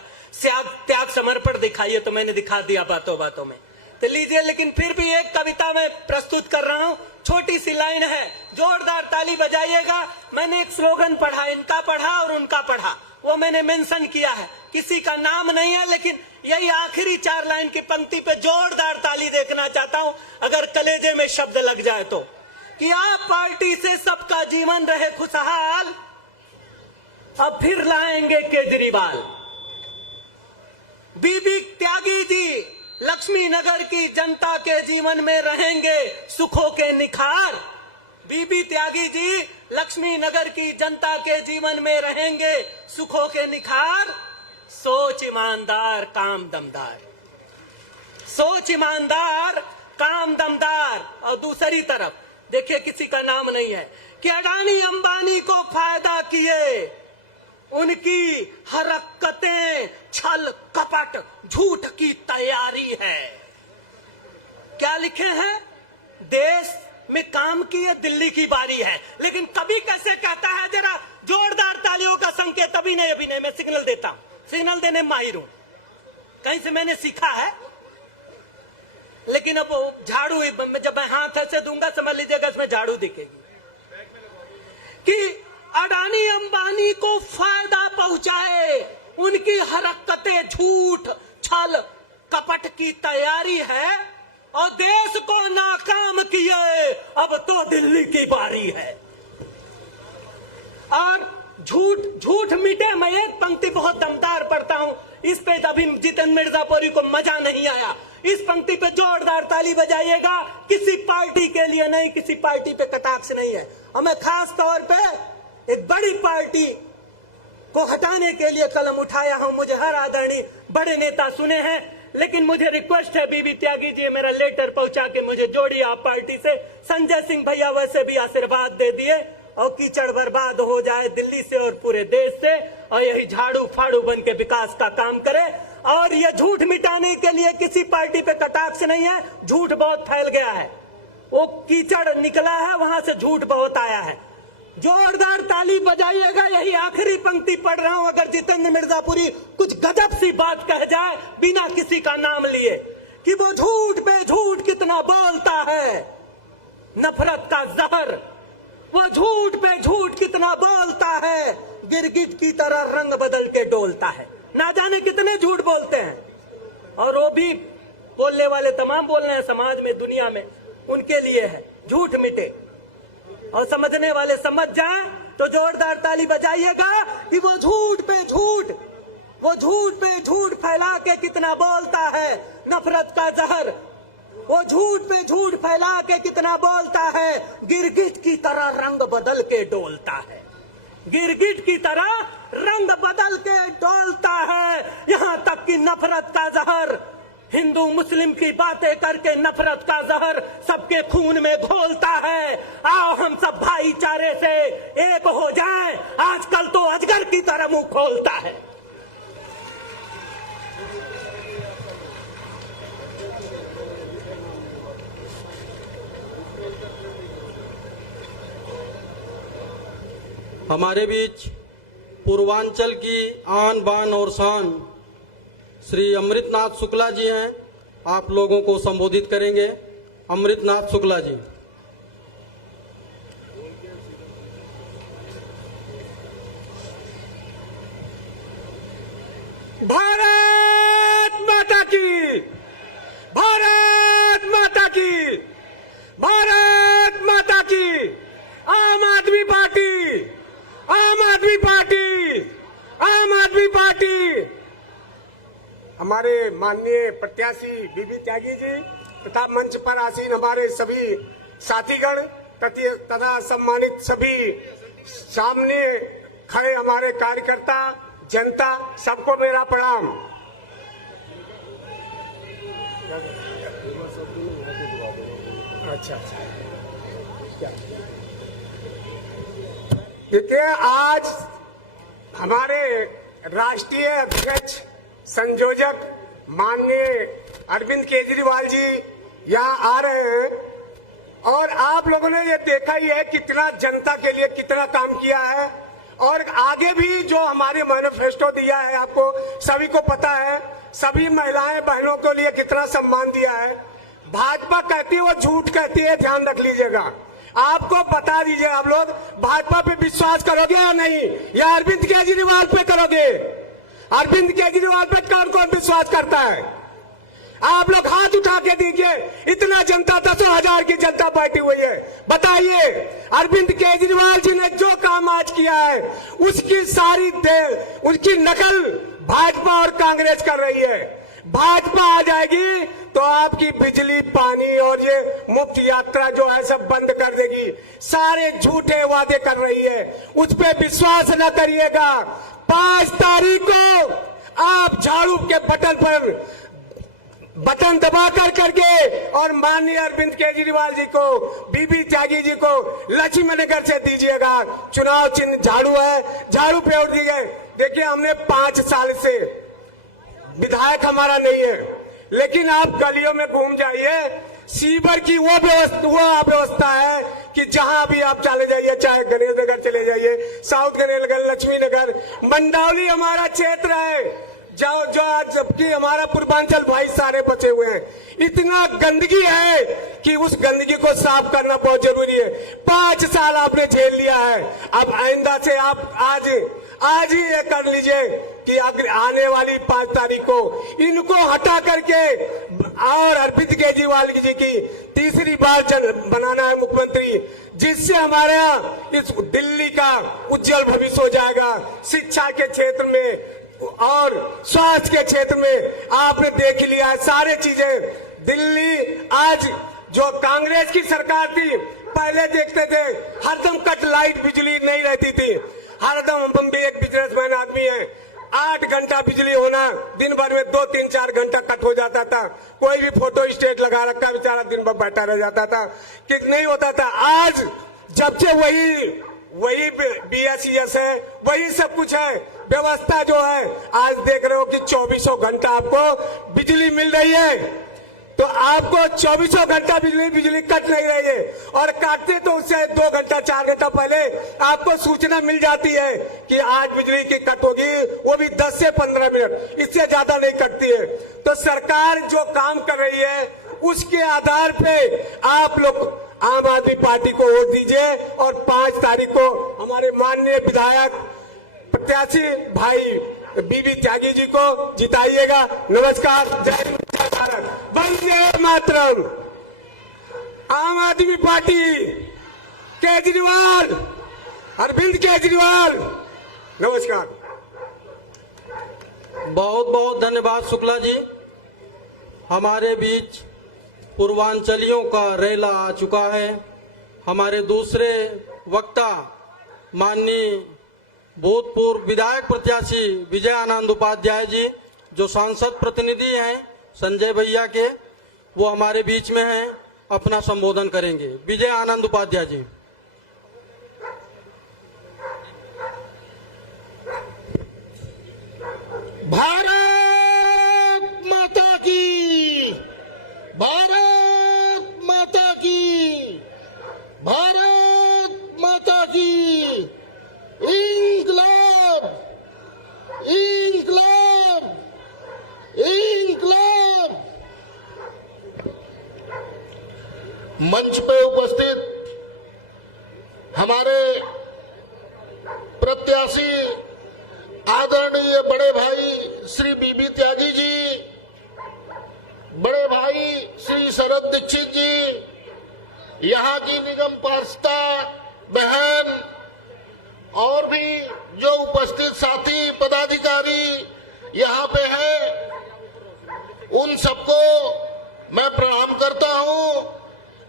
त्याग समर्पण दिखाइए, तो मैंने दिखा दिया बातों बातों में। तो लीजिए, लेकिन फिर भी एक कविता मैं प्रस्तुत कर रहा हूं, छोटी सी लाइन है, जोरदार ताली बजाइएगा। मैंने एक स्लोगन पढ़ा, इनका पढ़ा और उनका पढ़ा, वो मैंने मेंशन किया है, किसी का नाम नहीं है, लेकिन यही आखिरी 4 लाइन की पंक्ति पे जोरदार ताली देखना चाहता हूं, अगर कलेजे में शब्द लग जाए तो। कि आप पार्टी से सबका जीवन रहे खुशहाल, अब फिर लाएंगे केजरीवाल। बीबी त्यागी जी लक्ष्मी नगर की जनता के जीवन में रहेंगे सुखों के निखार। बीबी त्यागी जी लक्ष्मी नगर की जनता के जीवन में रहेंगे सुखों के निखार। सोच ईमानदार, काम दमदार, सोच ईमानदार, काम दमदार। और दूसरी तरफ देखिए, किसी का नाम नहीं है, कि अडानी अंबानी को फायदा किए, उनकी हरकतें छल कपट झूठ की तैयारी है। क्या लिखे हैं? देश में काम किए, दिल्ली की बारी है। लेकिन कभी कैसे कहता है, जरा जोरदार तालियों का संकेत। अभी नहीं, मैं सिग्नल देता हूं, सिग्नल देने माहिर हूं, कहीं से मैंने सीखा है। लेकिन अब झाड़ू, जब मैं हाथ ऐसे दूंगा समझ लीजिएगा इसमें झाड़ू दिखेगी। कि अडानी अंबानी को फायदा पहुंचाए, उनकी हरकतें झूठ छल कपट की तैयारी है, और देश को नाकाम किए, अब तो दिल्ली की बारी है। और झूठ मिटे। मैं एक पंक्ति बहुत दमदार पढ़ता हूं, इस पे अभी जितेंद्र मिर्जापुरी को मजा नहीं आया। इस पंक्ति पे जोरदार ताली बजाइएगा। किसी पार्टी के लिए नहीं, किसी पार्टी पे कटाक्ष नहीं है, और मैं खास तौर पे एक बड़ी पार्टी को हटाने के लिए कलम उठाया हूं। मुझे हर आदरणीय बड़े नेता सुने हैं, लेकिन मुझे रिक्वेस्ट है, बीबी त्यागी जी मेरा लेटर पहुंचा के मुझे जोड़िए आप पार्टी से। संजय सिंह भैया वैसे भी आशीर्वाद दे दिए, और कीचड़ बर्बाद हो जाए दिल्ली से और पूरे देश से, और यही झाड़ू फाड़ू बन के विकास का काम करे। और ये झूठ मिटाने के लिए किसी पार्टी पे कटाक्ष नहीं है, झूठ बहुत फैल गया है, वो कीचड़ निकला है, वहां से झूठ बहुत आया है। जोरदार ताली बजाइएगा, यही आखिरी पंक्ति पढ़ रहा हूं। अगर जितेंद्र मिर्जापुरी कुछ गजब सी बात कह जाए बिना किसी का नाम लिए कि वो झूठ पे झूठ कितना बोलता है, नफरत का जहर, वो झूठ पे झूठ कितना बोलता है, गिरगिट की तरह रंग बदल के डोलता है। ना जाने कितने झूठ बोलते हैं, और वो भी बोलने वाले तमाम बोल रहे हैं समाज में, दुनिया में, उनके लिए है झूठ मिटे। और समझने वाले समझ जाएं तो जोरदार ताली बजाइएगा कि वो झूठ पे झूठ, वो झूठ पे झूठ फैला के कितना बोलता है, नफरत का जहर, वो झूठ पे झूठ फैला के कितना बोलता है, गिरगिट की तरह रंग बदल के डोलता है, गिरगिट की तरह रंग बदल के डोलता है। यहां तक कि नफरत का जहर, हिंदू मुस्लिम की बातें करके नफरत का जहर सबके खून में घोलता है। आओ हम सब भाईचारे से एक हो जाएं, आजकल तो अजगर की तरह मुंह खोलता है। हमारे बीच पूर्वांचल की आन बान और शान श्री अमृतनाथ शुक्ला जी हैं, आप लोगों को संबोधित करेंगे। अमृतनाथ शुक्ला जी। भारत माता की, भारत माता की, भारत माता की। आम आदमी पार्टी, आम आदमी पार्टी, आम आदमी पार्टी। हमारे माननीय प्रत्याशी बीबी त्यागी जी तथा मंच पर आसीन हमारे सभी साथीगण तथा सम्मानित सभी सामने खड़े हमारे कार्यकर्ता, जनता, सबको मेरा प्रणाम। अच्छा, देखिए, आज हमारे राष्ट्रीय अध्यक्ष संयोजक माननीय अरविंद केजरीवाल जी यहाँ आ रहे हैं, और आप लोगों ने ये देखा ही है कितना जनता के लिए कितना काम किया है, और आगे भी जो हमारे मैनिफेस्टो दिया है आपको सभी को पता है, सभी महिलाएं बहनों के लिए कितना सम्मान दिया है। भाजपा कहती है वो झूठ कहती है, ध्यान रख लीजिएगा। आपको बता दीजिए, आप लोग भाजपा पे विश्वास करोगे या नहीं, या अरविंद केजरीवाल पे करोगे? अरविंद केजरीवाल पे कौन कौन विश्वास करता है? आप लोग हाथ उठा के दीजिए। इतना जनता, 10,000 की जनता बैठी हुई है, बताइए अरविंद केजरीवाल जी ने जो काम आज किया है उसकी सारी उसकी नकल भाजपा और कांग्रेस कर रही है। भाजपा आ जाएगी तो आपकी बिजली, पानी और ये मुफ्त यात्रा जो है सब बंद कर देगी। सारे झूठे वादे कर रही है, उस पर विश्वास न करिएगा। 5 तारीख को आप झाड़ू के बटन दबा करके और माननीय अरविंद केजरीवाल जी को, बीबी त्यागी जी को लक्ष्मीनगर से दीजिएगा। चुनाव चिन्ह झाड़ू है, झाड़ू पे वोट दिए। देखिए, हमने 5 साल से विधायक हमारा नहीं है, लेकिन आप गलियों में घूम जाइए, सीवर की वो अव्यवस्था है कि जहां भी आप चले जाइए, चाहे गणेश नगर चले जाइए, साउथ गणेश नगर, लक्ष्मी नगर, मंडावली हमारा क्षेत्र है, जो आज जबकि हमारा पूर्वांचल भाई सारे बचे हुए हैं। इतना गंदगी है कि उस गंदगी को साफ करना बहुत जरूरी है। 5 साल आपने झेल लिया है, अब आइंदा से आप आज ही ये कर लीजिए कि आने वाली 5 तारीख को इनको हटा करके और अरविंद केजरीवाल जी की तीसरी बार बनाना है मुख्यमंत्री, जिससे हमारा इस दिल्ली का उज्जवल भविष्य हो जाएगा। शिक्षा के क्षेत्र में और स्वास्थ्य के क्षेत्र में आपने देख लिया है सारे चीजें। दिल्ली आज जो कांग्रेस की सरकार थी, पहले देखते थे हरदम कट लाइट, बिजली नहीं रहती थी हरदम। हम भी एक बिजनेसमैन आदमी है, 8 घंटा बिजली होना, दिन भर में 2-3-4 घंटा कट हो जाता था। कोई भी फोटो स्टेट लगा रखा बेचारा दिन भर बैठा रह जाता था, कि नहीं होता था। आज जब से वही वही BSES है, वही सब कुछ है। व्यवस्था जो है, आज देख रहे हो कि 24 घंटा आपको बिजली मिल रही है, तो आपको 24 घंटा बिजली कट नहीं रही है, और काटते तो उससे 2 घंटा 4 घंटा पहले आपको सूचना मिल जाती है कि आज बिजली की कट होगी, वो भी 10 से 15 मिनट, इससे ज्यादा नहीं कटती है। तो सरकार जो काम कर रही है उसके आधार पे आप लोग आम आदमी पार्टी को वोट दीजिए और 5 तारीख को हमारे माननीय विधायक प्रत्याशी भाई बीबी त्यागी जी को जिताइएगा। नमस्कार, जय हिंद, जय भारत, वंदे मातरम। आम आदमी पार्टी, केजरीवाल, अरविंद केजरीवाल, नमस्कार। बहुत बहुत धन्यवाद शुक्ला जी। हमारे बीच पूर्वांचलियों का रेला आ चुका है। हमारे दूसरे वक्ता माननीय भूतपूर्व विधायक प्रत्याशी विजय आनंद उपाध्याय जी, जो सांसद प्रतिनिधि हैं संजय भैया के, वो हमारे बीच में हैं, अपना संबोधन करेंगे। विजय आनंद उपाध्याय जी। भारत माता की, भारत माता की, भारत माता की, इंकलाब, इंकलाब, इंकलाब। मंच पे उपस्थित हमारे प्रत्याशी आदरणीय बड़े भाई श्री बीबी त्यागी जी, बड़े भाई श्री शरद दीक्षित जी, यहाँ की निगम पार्षदा बहन और भी जो उपस्थित साथी पदाधिकारी यहाँ पे हैं, उन सबको मैं प्रणाम करता हूँ।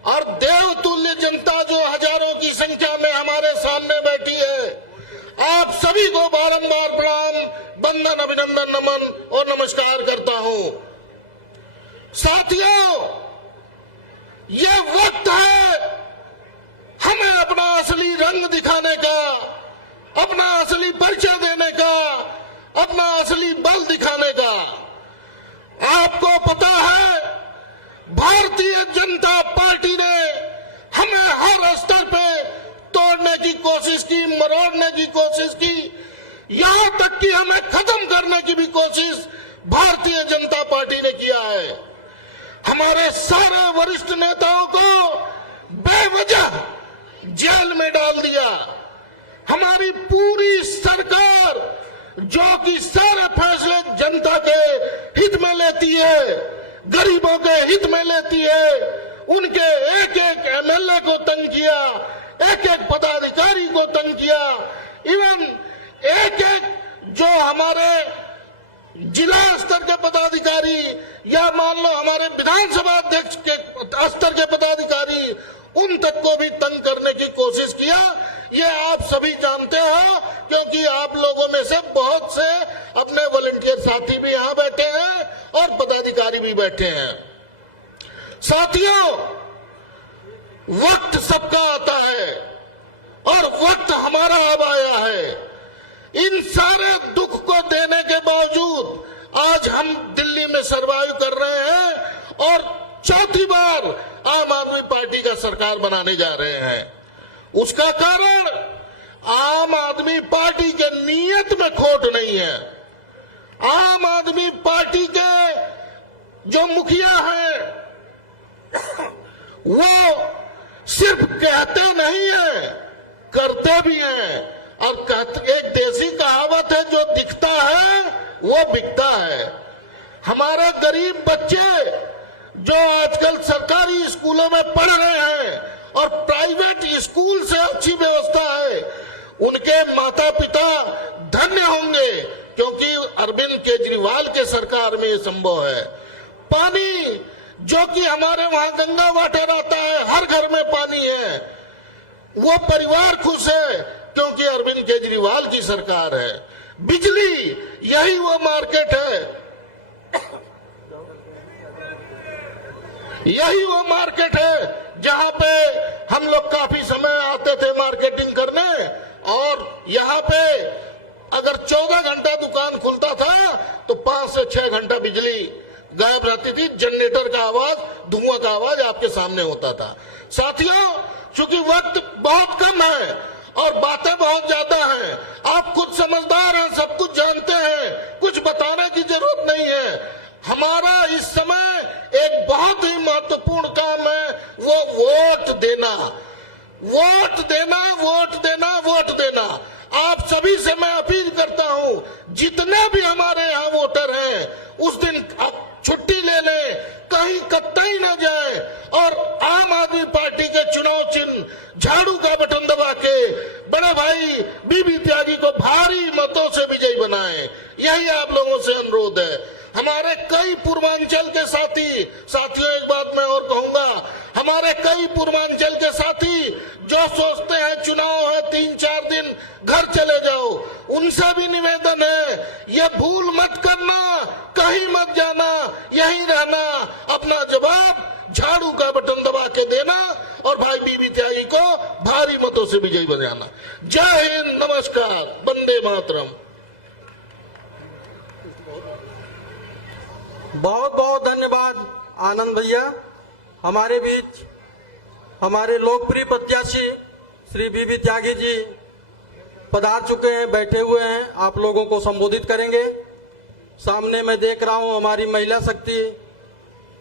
और देवतुल्य जनता जो हजारों की संख्या में हमारे सामने बैठी है, आप सभी को बारंबार प्रणाम, वंदन, अभिनंदन, नमन और नमस्कार करता हूं। साथियों, ये वक्त है हमें अपना असली रंग दिखाने का, अपना असली परिचय देने का, अपना असली बल दिखाने का। आपको पता है, भारतीय जनता पार्टी ने हमें हर स्तर पे तोड़ने की कोशिश की, मरोड़ने की कोशिश की, यहां तक कि हमें खत्म करने की भी कोशिश भारतीय जनता पार्टी ने किया है। हमारे सारे वरिष्ठ नेताओं को बेवजह जेल में डाल दिया। हमारी पूरी सरकार जो कि सारे फैसले जनता के हित में लेती है, गरीबों के हित में लेती है, उनके एक एक MLA को तंग किया, एक एक पदाधिकारी को तंग किया, इवन एक एक जो हमारे जिला स्तर के पदाधिकारी या मान लो हमारे विधानसभा अध्यक्ष के स्तर के पदाधिकारी, उन तक को भी तंग करने की कोशिश किया। ये आप सभी जानते हो, क्योंकि आप लोगों में से बहुत से अपने वॉलंटियर साथी भी यहाँ बैठे हैं और पदाधिकारी भी बैठे हैं। साथियों, वक्त सबका आता है और वक्त हमारा अब आया है। इन सारे दुख को देने के बावजूद आज हम दिल्ली में सरवाइव कर रहे हैं और चौथी बार आम आदमी पार्टी का सरकार बनाने जा रहे हैं। उसका कारण आम आदमी पार्टी के नीयत में खोट नहीं है। आम आदमी पार्टी के जो मुखिया हैं, वो सिर्फ कहते नहीं है, करते भी हैं। और एक देसी कहावत है, जो दिखता है वो बिकता है। हमारे गरीब बच्चे जो आजकल सरकारी स्कूलों में पढ़ रहे हैं और प्राइवेट स्कूल से अच्छी व्यवस्था है, उनके माता पिता धन्य होंगे, क्योंकि अरविंद केजरीवाल के सरकार में ये संभव है। पानी जो कि हमारे वहां गंगा वाटर आता है, हर घर में पानी है, वो परिवार खुश है क्योंकि अरविंद केजरीवाल की सरकार है। बिजली, यही वो मार्केट है यही वो मार्केट है जहां पे हम लोग काफी समय आते थे मार्केटिंग करने, और यहाँ पे अगर 14 घंटा दुकान खुलता था तो 5 से 6 घंटा बिजली गायब रहती थी। जनरेटर का आवाज, धुआं का आवाज आपके सामने होता था। साथियों, चूंकि वक्त बहुत कम है और बातें बहुत ज्यादा हैं, आप खुद समझदार हैं, सब कुछ जानते हैं, कुछ बताने की जरूरत नहीं है। हमारा इस समय एक बहुत ही महत्वपूर्ण काम है, वो वोट देना, वोट देना, वोट देना, वोट देना। आप सभी से मैं अपील करता हूं, जितने भी हमारे यहाँ वोटर हैं, उस दिन आप छुट्टी ले लें, कहीं कतई न जाए, और आम आदमी पार्टी के चुनाव चिन्ह झाड़ू का बटन दबा के बड़े भाई बीबी त्यागी को भारी मतों से विजयी बनाएं। यही आप लोगों से अनुरोध है। हमारे कई पूर्वांचल के साथियों, एक बात मैं और कहूंगा, हमारे कई पूर्वांचल के साथी जो सोचते हैं चुनाव है 3-4 दिन घर चले जाओ, उनसे भी निवेदन है, ये भूल मत करना, कहीं मत जाना, यहीं रहना, अपना जवाब झाड़ू का बटन दबा के देना और भाई बीबी त्यागी को भारी मतों से विजयी बनाना। जय हिंद, नमस्कार, वंदे मातरम। बहुत बहुत धन्यवाद आनंद भैया। हमारे बीच हमारे लोकप्रिय प्रत्याशी श्री बीबी त्यागी जी पधार चुके हैं, बैठे हुए हैं, आप लोगों को संबोधित करेंगे। सामने मैं देख रहा हूं हमारी महिला शक्ति,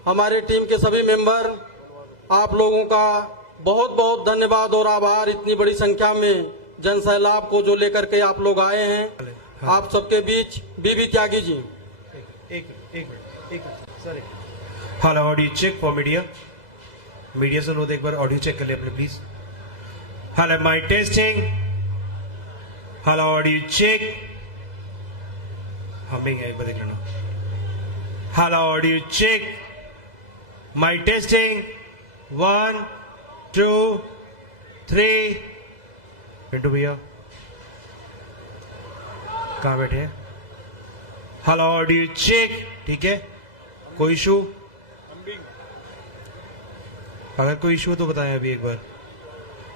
हमारे टीम के सभी मेंबर, आप लोगों का बहुत बहुत धन्यवाद और आभार। इतनी बड़ी संख्या में जन सैलाब को जो लेकर के आप लोग आए हैं, आप सबके बीच BB Tyagi ji. Hello, audio check for media. Media से लोग एक बार ऑडियो चेक कर ले अपने please. Hello, mic testing. Hello, audio check. हमिंग है, एक बार देख लेना। Hello, audio check. Mic testing 1 2 3। Pintu भैया कहाँ बैठे हैं? Hello, audio check. ठीक है, कोई इशू? अगर कोई इशू तो बताएं अभी एक बार।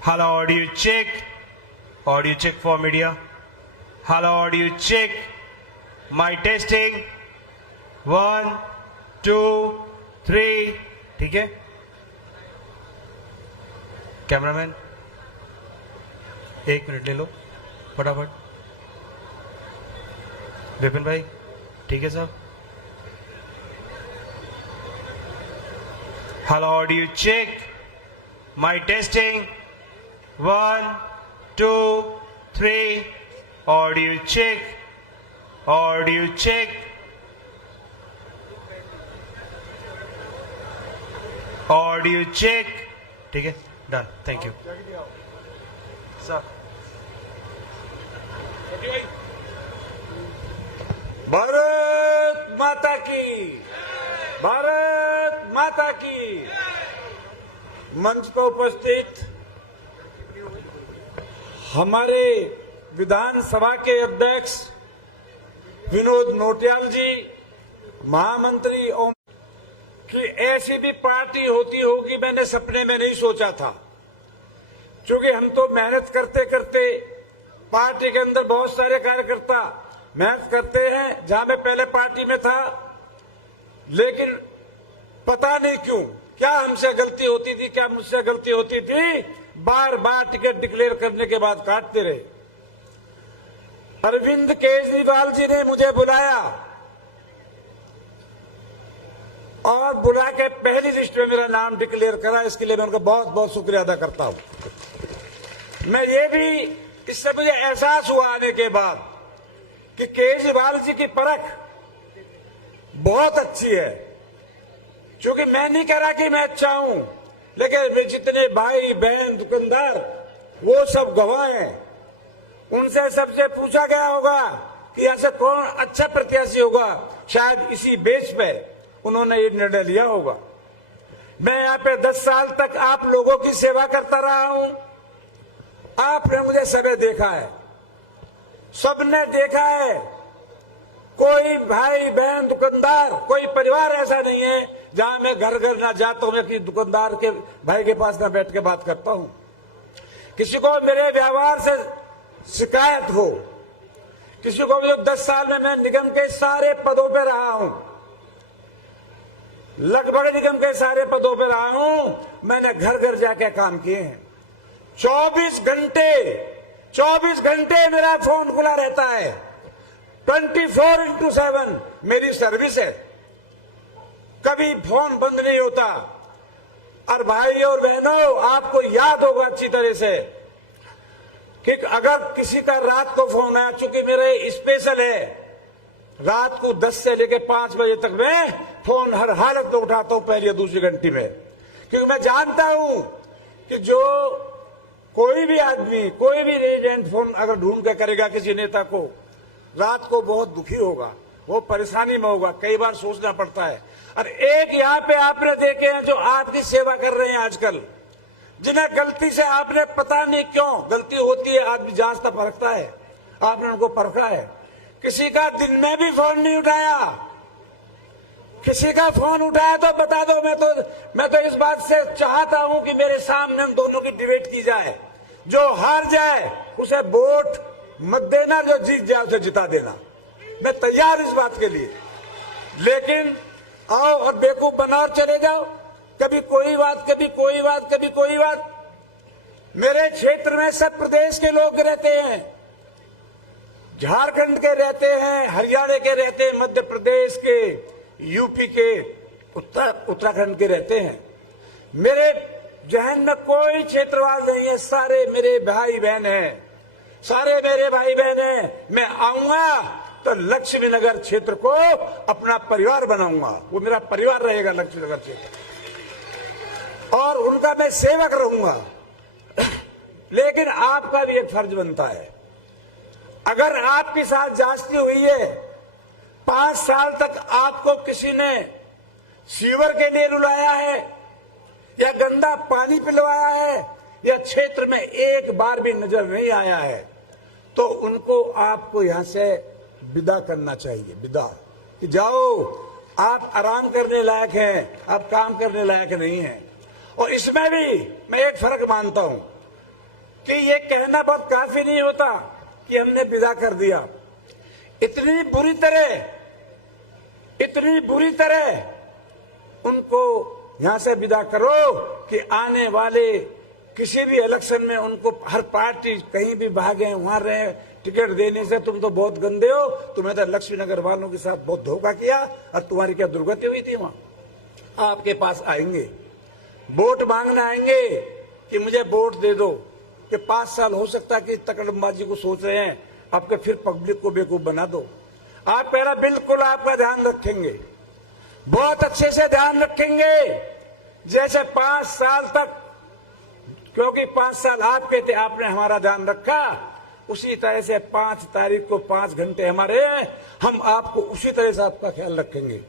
Hello, audio check. Audio check for media. Hello, audio check. Mic testing 1 2 3। ठीक है, कैमरामैन 1 मिनट ले लो फटाफट। विपिन भाई ठीक है साहब। Hello, audio check. Mic testing 1 2 3। Audio check. Audio check. Audio check. ठीक है, done, thank you sir. Bharat माता की, भारत माता की। मंच पर उपस्थित हमारे विधानसभा के अध्यक्ष विनोद नोटियाल जी, महामंत्री ओम, कि ऐसी भी पार्टी होती होगी मैंने सपने में नहीं सोचा था। क्योंकि हम तो मेहनत करते करते, पार्टी के अंदर बहुत सारे कार्यकर्ता मेहनत करते हैं, जहां मैं पहले पार्टी में था, लेकिन पता नहीं क्यों, क्या हमसे गलती होती थी, क्या मुझसे गलती होती थी, बार बार टिकट डिक्लेयर करने के बाद काटते रहे। अरविंद केजरीवाल जी ने मुझे बुलाया और बुला के पहली लिस्ट में मेरा नाम डिक्लेयर करा, इसके लिए मैं उनका बहुत बहुत शुक्रिया अदा करता हूं। मैं ये भी, इससे मुझे एहसास हुआ आने के बाद कि केजरीवाल जी की परख बहुत अच्छी है। क्योंकि मैं नहीं कह रहा कि मैं अच्छा हूं, लेकिन मेरे जितने भाई बहन दुकानदार वो सब गवाह हैं, उनसे सबसे पूछा गया होगा कि ऐसे कौन अच्छा प्रत्याशी होगा, शायद इसी बेस पे उन्होंने ये निर्णय लिया होगा। मैं यहाँ पे 10 साल तक आप लोगों की सेवा करता रहा हूं, आपने मुझे सबे देखा है, सबने देखा है। कोई भाई बहन दुकानदार, कोई परिवार ऐसा नहीं है जहां मैं घर घर ना जाता हूं, मैं किसी दुकानदार के भाई के पास ना बैठ के बात करता हूं, किसी को मेरे व्यवहार से शिकायत हो, किसी को भी, जो 10 साल में मैं निगम के सारे पदों पे रहा हूं, लगभग निगम के सारे पदों पे रहा हूं, मैंने घर घर जाके काम किए हैं। 24 घंटे मेरा फोन खुला रहता है, 24x7 मेरी सर्विस है, कभी फोन बंद नहीं होता। और भाई और बहनों, आपको याद होगा अच्छी तरह से कि अगर किसी का रात को फोन आया, चूंकि मेरे स्पेशल है, रात को 10 से लेकर 5 बजे तक मैं फोन हर हालत में उठाता हूं, पहली या दूसरी घंटी में, क्योंकि मैं जानता हूं कि जो कोई भी आदमी, कोई भी रेजिडेंट फोन अगर ढूंढ के करेगा किसी नेता को, रात को बहुत दुखी होगा, वो परेशानी में होगा, कई बार सोचना पड़ता है। और एक यहाँ पे आपने देखे हैं जो आपकी सेवा कर रहे हैं आजकल, जिन्हें गलती से आपने पता नहीं क्यों, गलती होती है, आदमी जांचता परखता है, आपने उनको परखा है, किसी का दिन में भी फोन नहीं उठाया, किसी का फोन उठाया तो बता दो। मैं तो इस बात से चाहता हूं कि मेरे सामने हम दोनों की डिबेट की जाए, जो हार जाए उसे वोट मत देना, जो जीत जाए उसे जिता देना, मैं तैयार इस बात के लिए। लेकिन आओ और बेवकूफ बना और चले जाओ, कभी कोई बात, कभी कोई बात, कभी कोई बात। मेरे क्षेत्र में सब प्रदेश के लोग रहते हैं, झारखंड के रहते हैं, हरियाणा के रहते हैं, मध्य प्रदेश के, यूपी के, उत्तराखंड के रहते हैं। मेरे जहन में कोई क्षेत्रवाद नहीं है, सारे मेरे भाई बहन हैं, सारे मेरे भाई बहन हैं। मैं आऊंगा तो लक्ष्मी नगर क्षेत्र को अपना परिवार बनाऊंगा, वो मेरा परिवार रहेगा लक्ष्मी नगर क्षेत्र, और उनका मैं सेवक रहूंगा। लेकिन आपका भी एक फर्ज बनता है, अगर आपके साथ जांच हुई है, 5 साल तक आपको किसी ने सीवर के लिए रुलाया है या गंदा पानी पिलवाया है या क्षेत्र में एक बार भी नजर नहीं आया है, तो उनको आपको यहां से विदा करना चाहिए, विदा, कि जाओ, आप आराम करने लायक हैं, आप काम करने लायक नहीं हैं। और इसमें भी मैं एक फर्क मानता हूं कि ये कहना बहुत काफी नहीं होता कि हमने विदा कर दिया। इतनी बुरी तरह उनको यहां से विदा करो कि आने वाले किसी भी इलेक्शन में उनको हर पार्टी कहीं भी भागे, वहां रहे, टिकट देने से तुम तो बहुत गंदे हो, तुम्हें तो लक्ष्मी नगर वालों के साथ बहुत धोखा किया और तुम्हारी क्या दुर्गति हुई थी। वहां आपके पास आएंगे, वोट मांगने आएंगे कि मुझे वोट दे दो, कि 5 साल हो सकता है कि तकड़मबाजी को सोच रहे हैं, आपके फिर पब्लिक को बेवकूफ बना दो। आप पहला बिल्कुल आपका ध्यान रखेंगे, बहुत अच्छे से ध्यान रखेंगे, जैसे 5 साल तक, क्योंकि 5 साल आपके थे, आपने हमारा ध्यान रखा, उसी तरह से 5 तारीख को 5 घंटे हमारे, हम आपको उसी तरह से आपका ख्याल रखेंगे।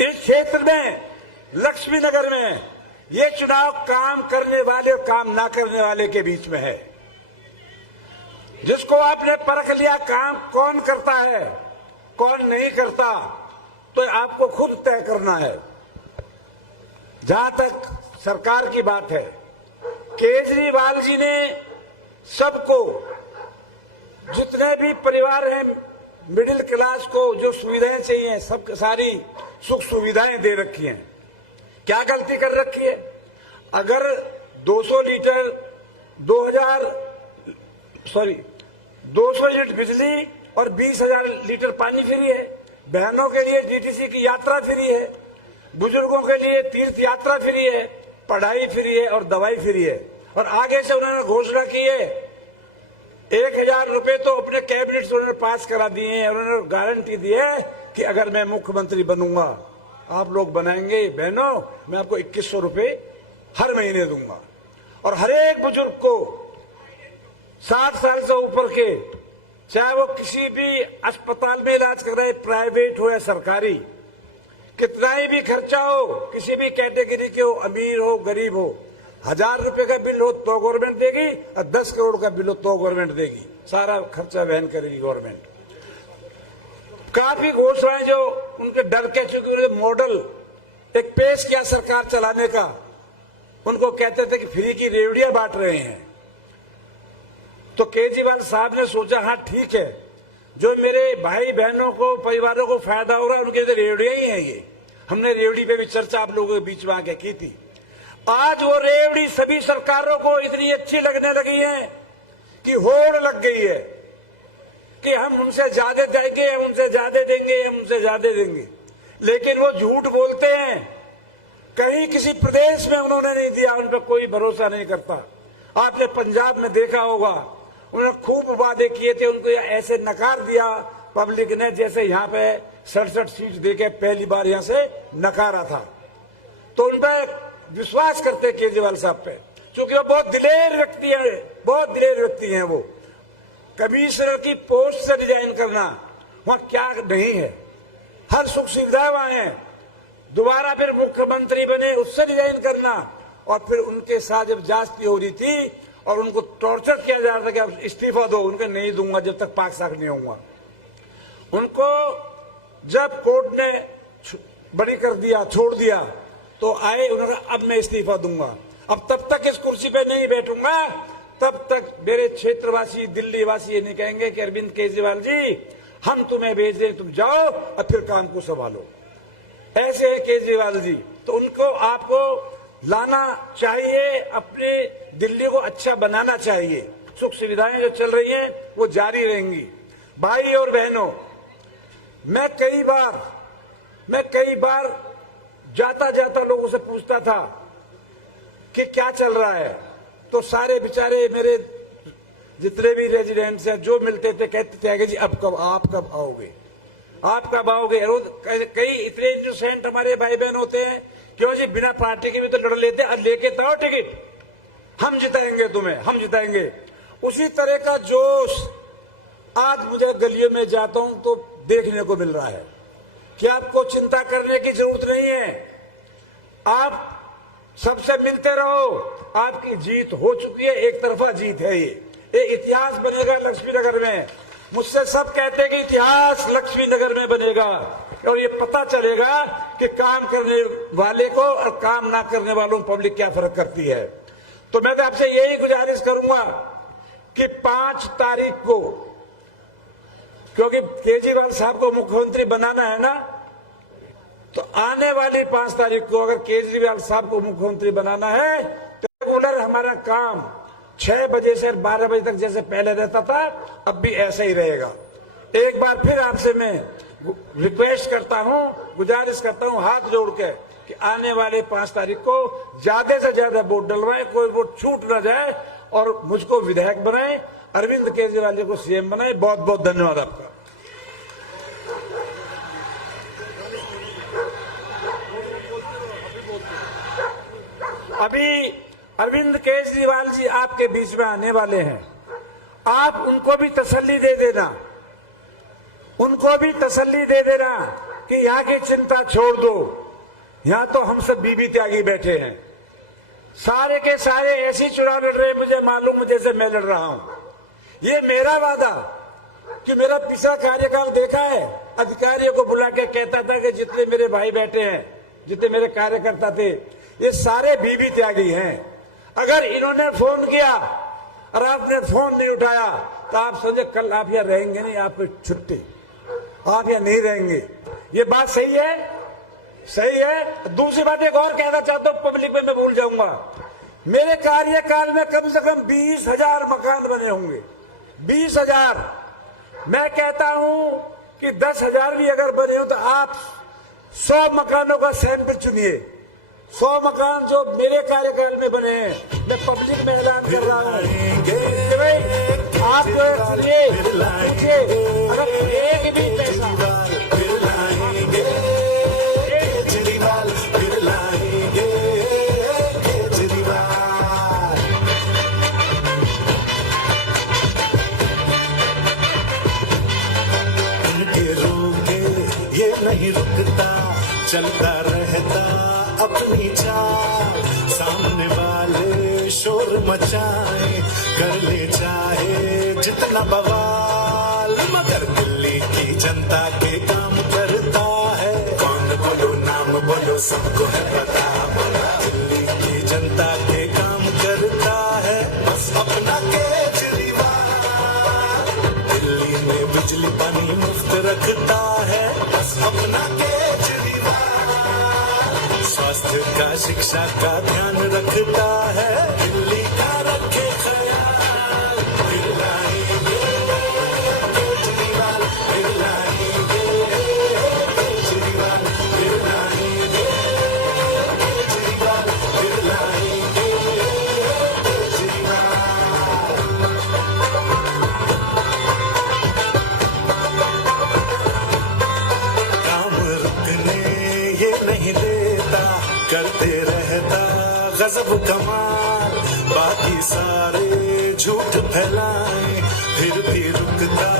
इस क्षेत्र में, लक्ष्मी नगर में, ये चुनाव काम करने वाले और काम ना करने वाले के बीच में है। जिसको आपने परख लिया काम कौन करता है, कौन नहीं करता, तो आपको खुद तय करना है। जहां तक सरकार की बात है, केजरीवाल जी ने सबको, जितने भी परिवार हैं मिडिल क्लास को जो सुविधाएं चाहिए, सब सारी सुख सुविधाएं दे रखी हैं। क्या गलती कर रखी है? अगर 200 यूनिट बिजली और 20,000 लीटर पानी फ्री है, बहनों के लिए डीटीसी की यात्रा फ्री है, बुजुर्गों के लिए तीर्थ यात्रा फ्री है, पढ़ाई फ्री है और दवाई फ्री है। और आगे से उन्होंने घोषणा की है 1,000 रुपए तो अपने कैबिनेट से उन्होंने पास करा दिए हैं। उन्होंने गारंटी दी है कि अगर मैं मुख्यमंत्री बनूंगा, आप लोग बनाएंगे बहनों, मैं आपको 2,100 रुपए हर महीने दूंगा। और हर एक बुजुर्ग को 60 साल से ऊपर के, चाहे वो किसी भी अस्पताल में इलाज कर रहे, प्राइवेट हो या सरकारी, कितना ही भी खर्चा हो, किसी भी कैटेगरी के हो, अमीर हो गरीब हो, 1000 रुपए का बिल हो तो गवर्नमेंट देगी, और 10 करोड़ का बिल हो तो गवर्नमेंट देगी। सारा खर्चा वहन करेगी गवर्नमेंट। काफी घोषणाएं जो उनके डर के, चूंकि उन्होंने मॉडल एक पेश किया सरकार चलाने का, उनको कहते थे कि फ्री की रेवड़ियां बांट रहे हैं। तो केजरीवाल साहब ने सोचा हाँ ठीक है, जो मेरे भाई बहनों को, परिवारों को फायदा हो रहा है, उनके लिए रेवड़ियां ही है ये। हमने रेवड़ी पे भी चर्चा आप लोगों के बीच में आके की थी। आज वो रेवड़ी सभी सरकारों को इतनी अच्छी लगने लगी है कि होड़ लग गई है कि हम उनसे ज्यादा देंगे, हम उनसे ज्यादा देंगे, हम उनसे ज्यादा देंगे। लेकिन वो झूठ बोलते हैं। कहीं किसी प्रदेश में उन्होंने नहीं दिया, उन पर कोई भरोसा नहीं करता। आपने पंजाब में देखा होगा, उन्होंने खूब वादे किए थे, उनको ऐसे नकार दिया पब्लिक ने जैसे यहाँ पे 67 सीट देके पहली बार यहाँ से नकारा था। तो उन पर विश्वास करते केजरीवाल साहब पे, क्योंकि वो बहुत दिलेर व्यक्ति है, बहुत दिलेर व्यक्ति हैं वो। कमिश्नर की पोस्ट से रिजाइन करना, वहां क्या नहीं है, हर सुख सुविधा वहां है। दोबारा फिर मुख्यमंत्री बने, उससे रिजाइन करना, और फिर उनके साथ जब जांच हो रही थी और उनको टॉर्चर किया जा रहा था कि आप इस्तीफा दो, उनके नहीं दूंगा जब तक पाक साफ नहीं होऊंगा। उनको जब कोर्ट ने बरी कर दिया, छोड़ दिया, तो आए, उन्होंने अब मैं इस्तीफा दूंगा, अब तब तक इस कुर्सी पे नहीं बैठूंगा, तब तक मेरे क्षेत्रवासी, दिल्ली वासी ये नहीं कहेंगे कि अरविंद केजरीवाल जी हम तुम्हें भेज दें, तुम जाओ और फिर काम को संभालो। ऐसे है केजरीवाल जी। तो उनको आपको लाना चाहिए, अपने दिल्ली को अच्छा बनाना चाहिए। सुख सुविधाएं जो चल रही हैं वो जारी रहेंगी। भाई और बहनों, मैं कई बार जाता जाता लोगों से पूछता था कि क्या चल रहा है, तो सारे बेचारे मेरे जितने भी रेजिडेंट्स हैं जो मिलते थे कहते थे कि जी अब कब, आप कब आओगे, आप कब आओगे। कई इतने इनोसेंट हमारे भाई बहन होते हैं, क्यों जी बिना पार्टी के भी तो लड़ लेते, अब लेके तो आओ टिकट, हम जिताएंगे तुम्हें, हम जिताएंगे। उसी तरह का जोश आज मुझे गलियों में जाता हूं तो देखने को मिल रहा है कि आपको चिंता करने की जरूरत नहीं है, आप सबसे मिलते रहो, आपकी जीत हो चुकी है, एक तरफा जीत है ये इतिहास बनेगा लक्ष्मीनगर में। मुझसे सब कहते हैं कि इतिहास लक्ष्मीनगर में बनेगा, और ये पता चलेगा कि काम करने वाले को और काम ना करने वालों को पब्लिक क्या फर्क करती है। तो मैं तो आपसे यही गुजारिश करूंगा कि 5 तारीख को, क्योंकि केजरीवाल साहब को मुख्यमंत्री बनाना है ना, तो आने वाली 5 तारीख को अगर केजरीवाल साहब को मुख्यमंत्री बनाना है तो रेगुलर हमारा काम 6 बजे से 12 बजे तक जैसे पहले रहता था, अब भी ऐसा ही रहेगा। एक बार फिर आपसे मैं रिक्वेस्ट करता हूं, गुजारिश करता हूं हाथ जोड़ के कि आने वाले 5 तारीख को ज्यादा से ज्यादा वोट डलवाएं, कोई वोट छूट न जाए, और मुझको विधायक बनाएं, अरविंद केजरीवाल जी को सीएम बनाएं। बहुत बहुत धन्यवाद आपका। अभी अरविंद केजरीवाल जी आपके बीच में आने वाले हैं, आप उनको भी तसल्ली दे देना, उनको भी तसल्ली दे देना कि यहाँ की चिंता छोड़ दो, यहाँ तो हम सब बीबी त्यागी बैठे हैं, सारे के सारे ऐसे चुनाव लड़ रहे हैं, मुझे मालूम जैसे मैं लड़ रहा हूं। ये मेरा वादा कि मेरा पिछला कार्यकाल देखा है, अधिकारियों को बुला के कहता था कि जितने मेरे भाई बैठे हैं, जितने मेरे कार्यकर्ता थे, ये सारे बीबी त्यागी हैं। अगर इन्होंने फोन किया और आपने फोन नहीं उठाया तो आप समझे कल आप यहाँ रहेंगे नहीं, आपको छुट्टी, आप यहाँ नहीं रहेंगे। ये बात सही है, सही है। दूसरी बात एक और कहना चाहता हूँ, पब्लिक में मैं भूल जाऊंगा, मेरे कार्यकाल में कम से कम 20,000 मकान बने होंगे, 20,000। मैं कहता हूं कि 10,000 भी अगर बने हो तो आप 100 मकानों का सैंपल चुनिए, 100 मकान जो मेरे कार्यकाल में बने हैं, मैं पब्लिक में ऐलान कर रहा हूं कि भाई आप जो है पूछिए, अगर एक भी पैसा नहीं रुकता, चलता रहता अपनी चाल, सामने वाले कोई शोर मचाए, कर ले चाहे जितना बवाल, मगर दिल्ली की जनता के काम करता है। कौन बोलो नाम बोलो सबको है पता, दिल्ली की जनता के काम करता है बस अपना केजरीवाल। दिल्ली में बिजली पानी मुफ्त रखता है बस अपना केजरीवाल। स्वास्थ्य का शिक्षा का ध्यान रखता है, दिल्ली का रखे ख्याल। दिलाएंगे केजरीवाल, दिलाएंगे केजरीवाल, दिलाएंगे केजरीवाल, दिलाएंगे केजरीवाल। काम रुकने ये नहीं देता, करते रहता गजब कमाल। बाकी सारे झूठ फैलाए, फिर भी रुकता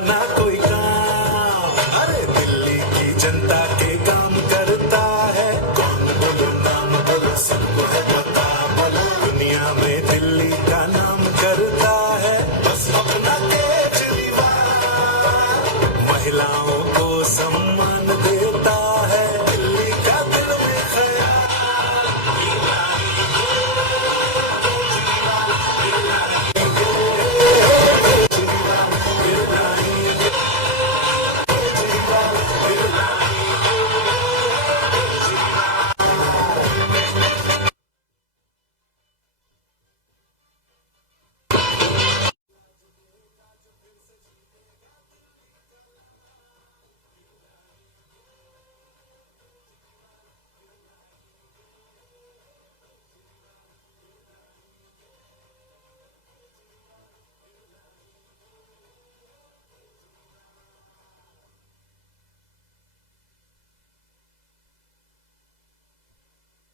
ना कोई काम। अरे दिल्ली की जनता के काम करता है, कौन बोलो नाम बोलो सबको है पता। बोलो दुनिया में दिल्ली का नाम करता है बस अपना केजरीवाल। महिलाओं को सम्मान देता है, दिल्ली का दिल में ख्याल।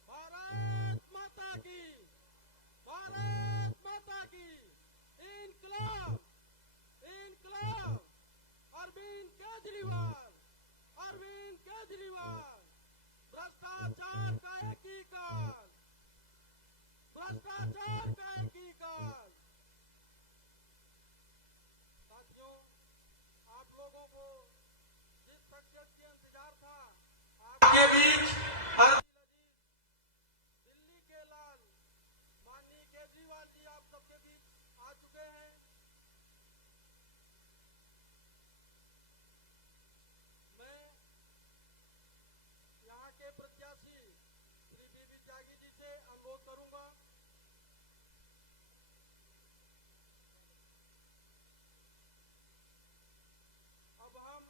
भारत माता की, भारत माता की। इंकलाब, इंकलाब। अरविंद केजरीवाल, अरविंद केजरीवाल। भ्रष्टाचार का एक ही काल, भ्रष्टाचार का एक ही काल। साथियों, आप लोगों को जिस शख्सियत का इंतजार था, आपके बीच दिल्ली के लाल माननीय केजरीवाल जी आप सबके बीच आ चुके हैं। मैं यहाँ के प्रत्याशी श्री बीबी त्यागी जी से अनुरोध करूंगा अब हम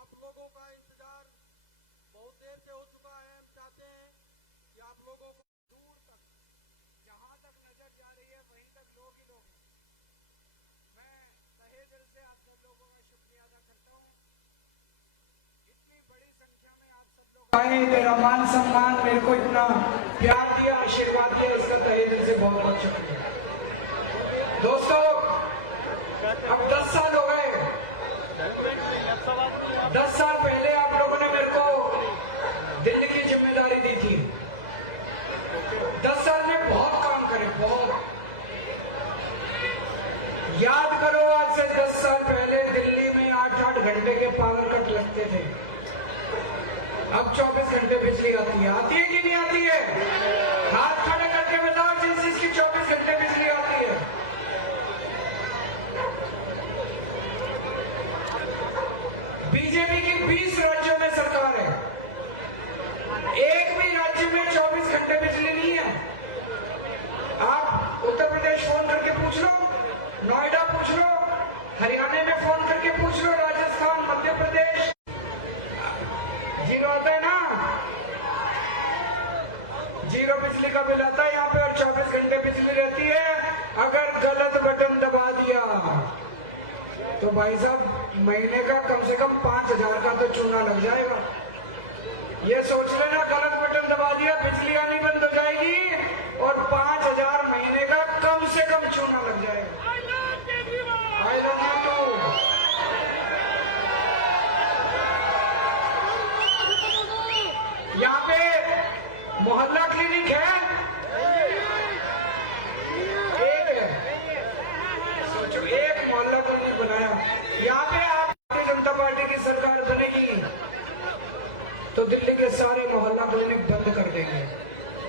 आप लोगों का इंतजार बहुत देर से हो चुका है। हम चाहते हैं कि आप लोगों को दूर तक, जहां तक नजर जा रही है वहीं तक लोग ही लोग हैं। मैं तहे दिल से आप सब लोगों का शुक्रिया अदा करता हूं। इतनी बड़ी संख्या में आप सब लोग आए, मेरा मान सम्मान, मेरे को इतना प्यार दिया, आशीर्वाद दिया, इसका तहे दिल से बहुत बहुत शुक्रिया। दोस्तों, अब 10 साल हो गए। 10 साल पहले आप लोगों ने मेरे को दिल्ली की जिम्मेदारी दी थी। 10 साल में बहुत काम करे, बहुत। याद करो, आज से 10 साल पहले दिल्ली में 8-8 घंटे के पावर कट लगते थे। अब 24 घंटे बिजली आती है कि नहीं आती है? हाथ खड़े करके बताओ जिसकी 24 घंटे बिजली आती है। बीजेपी की 20 राज्यों में सरकार है, एक भी राज्य में 24 घंटे बिजली नहीं है। आप उत्तर प्रदेश फोन करके पूछ लो, नोएडा पूछ लो, हरियाणा में फोन करके पूछ लो, राजस्थान, मध्य प्रदेश, जीरो आता है ना, जीरो बिजली का बिल आता है यहाँ पे, और 24 घंटे बिजली रहती है। अगर गलत बटन दबा दिया तो भाई साहब महीने का कम से कम 5,000 का तो चूना लग जाएगा। ये सोच लेना, गलत बटन दबा दिया, बिजली आनी बंद हो जाएगी और 5,000 महीने का कम से कम चूना लग जाएगा। I love you too. यहाँ पे मोहल्ला क्लिनिक है,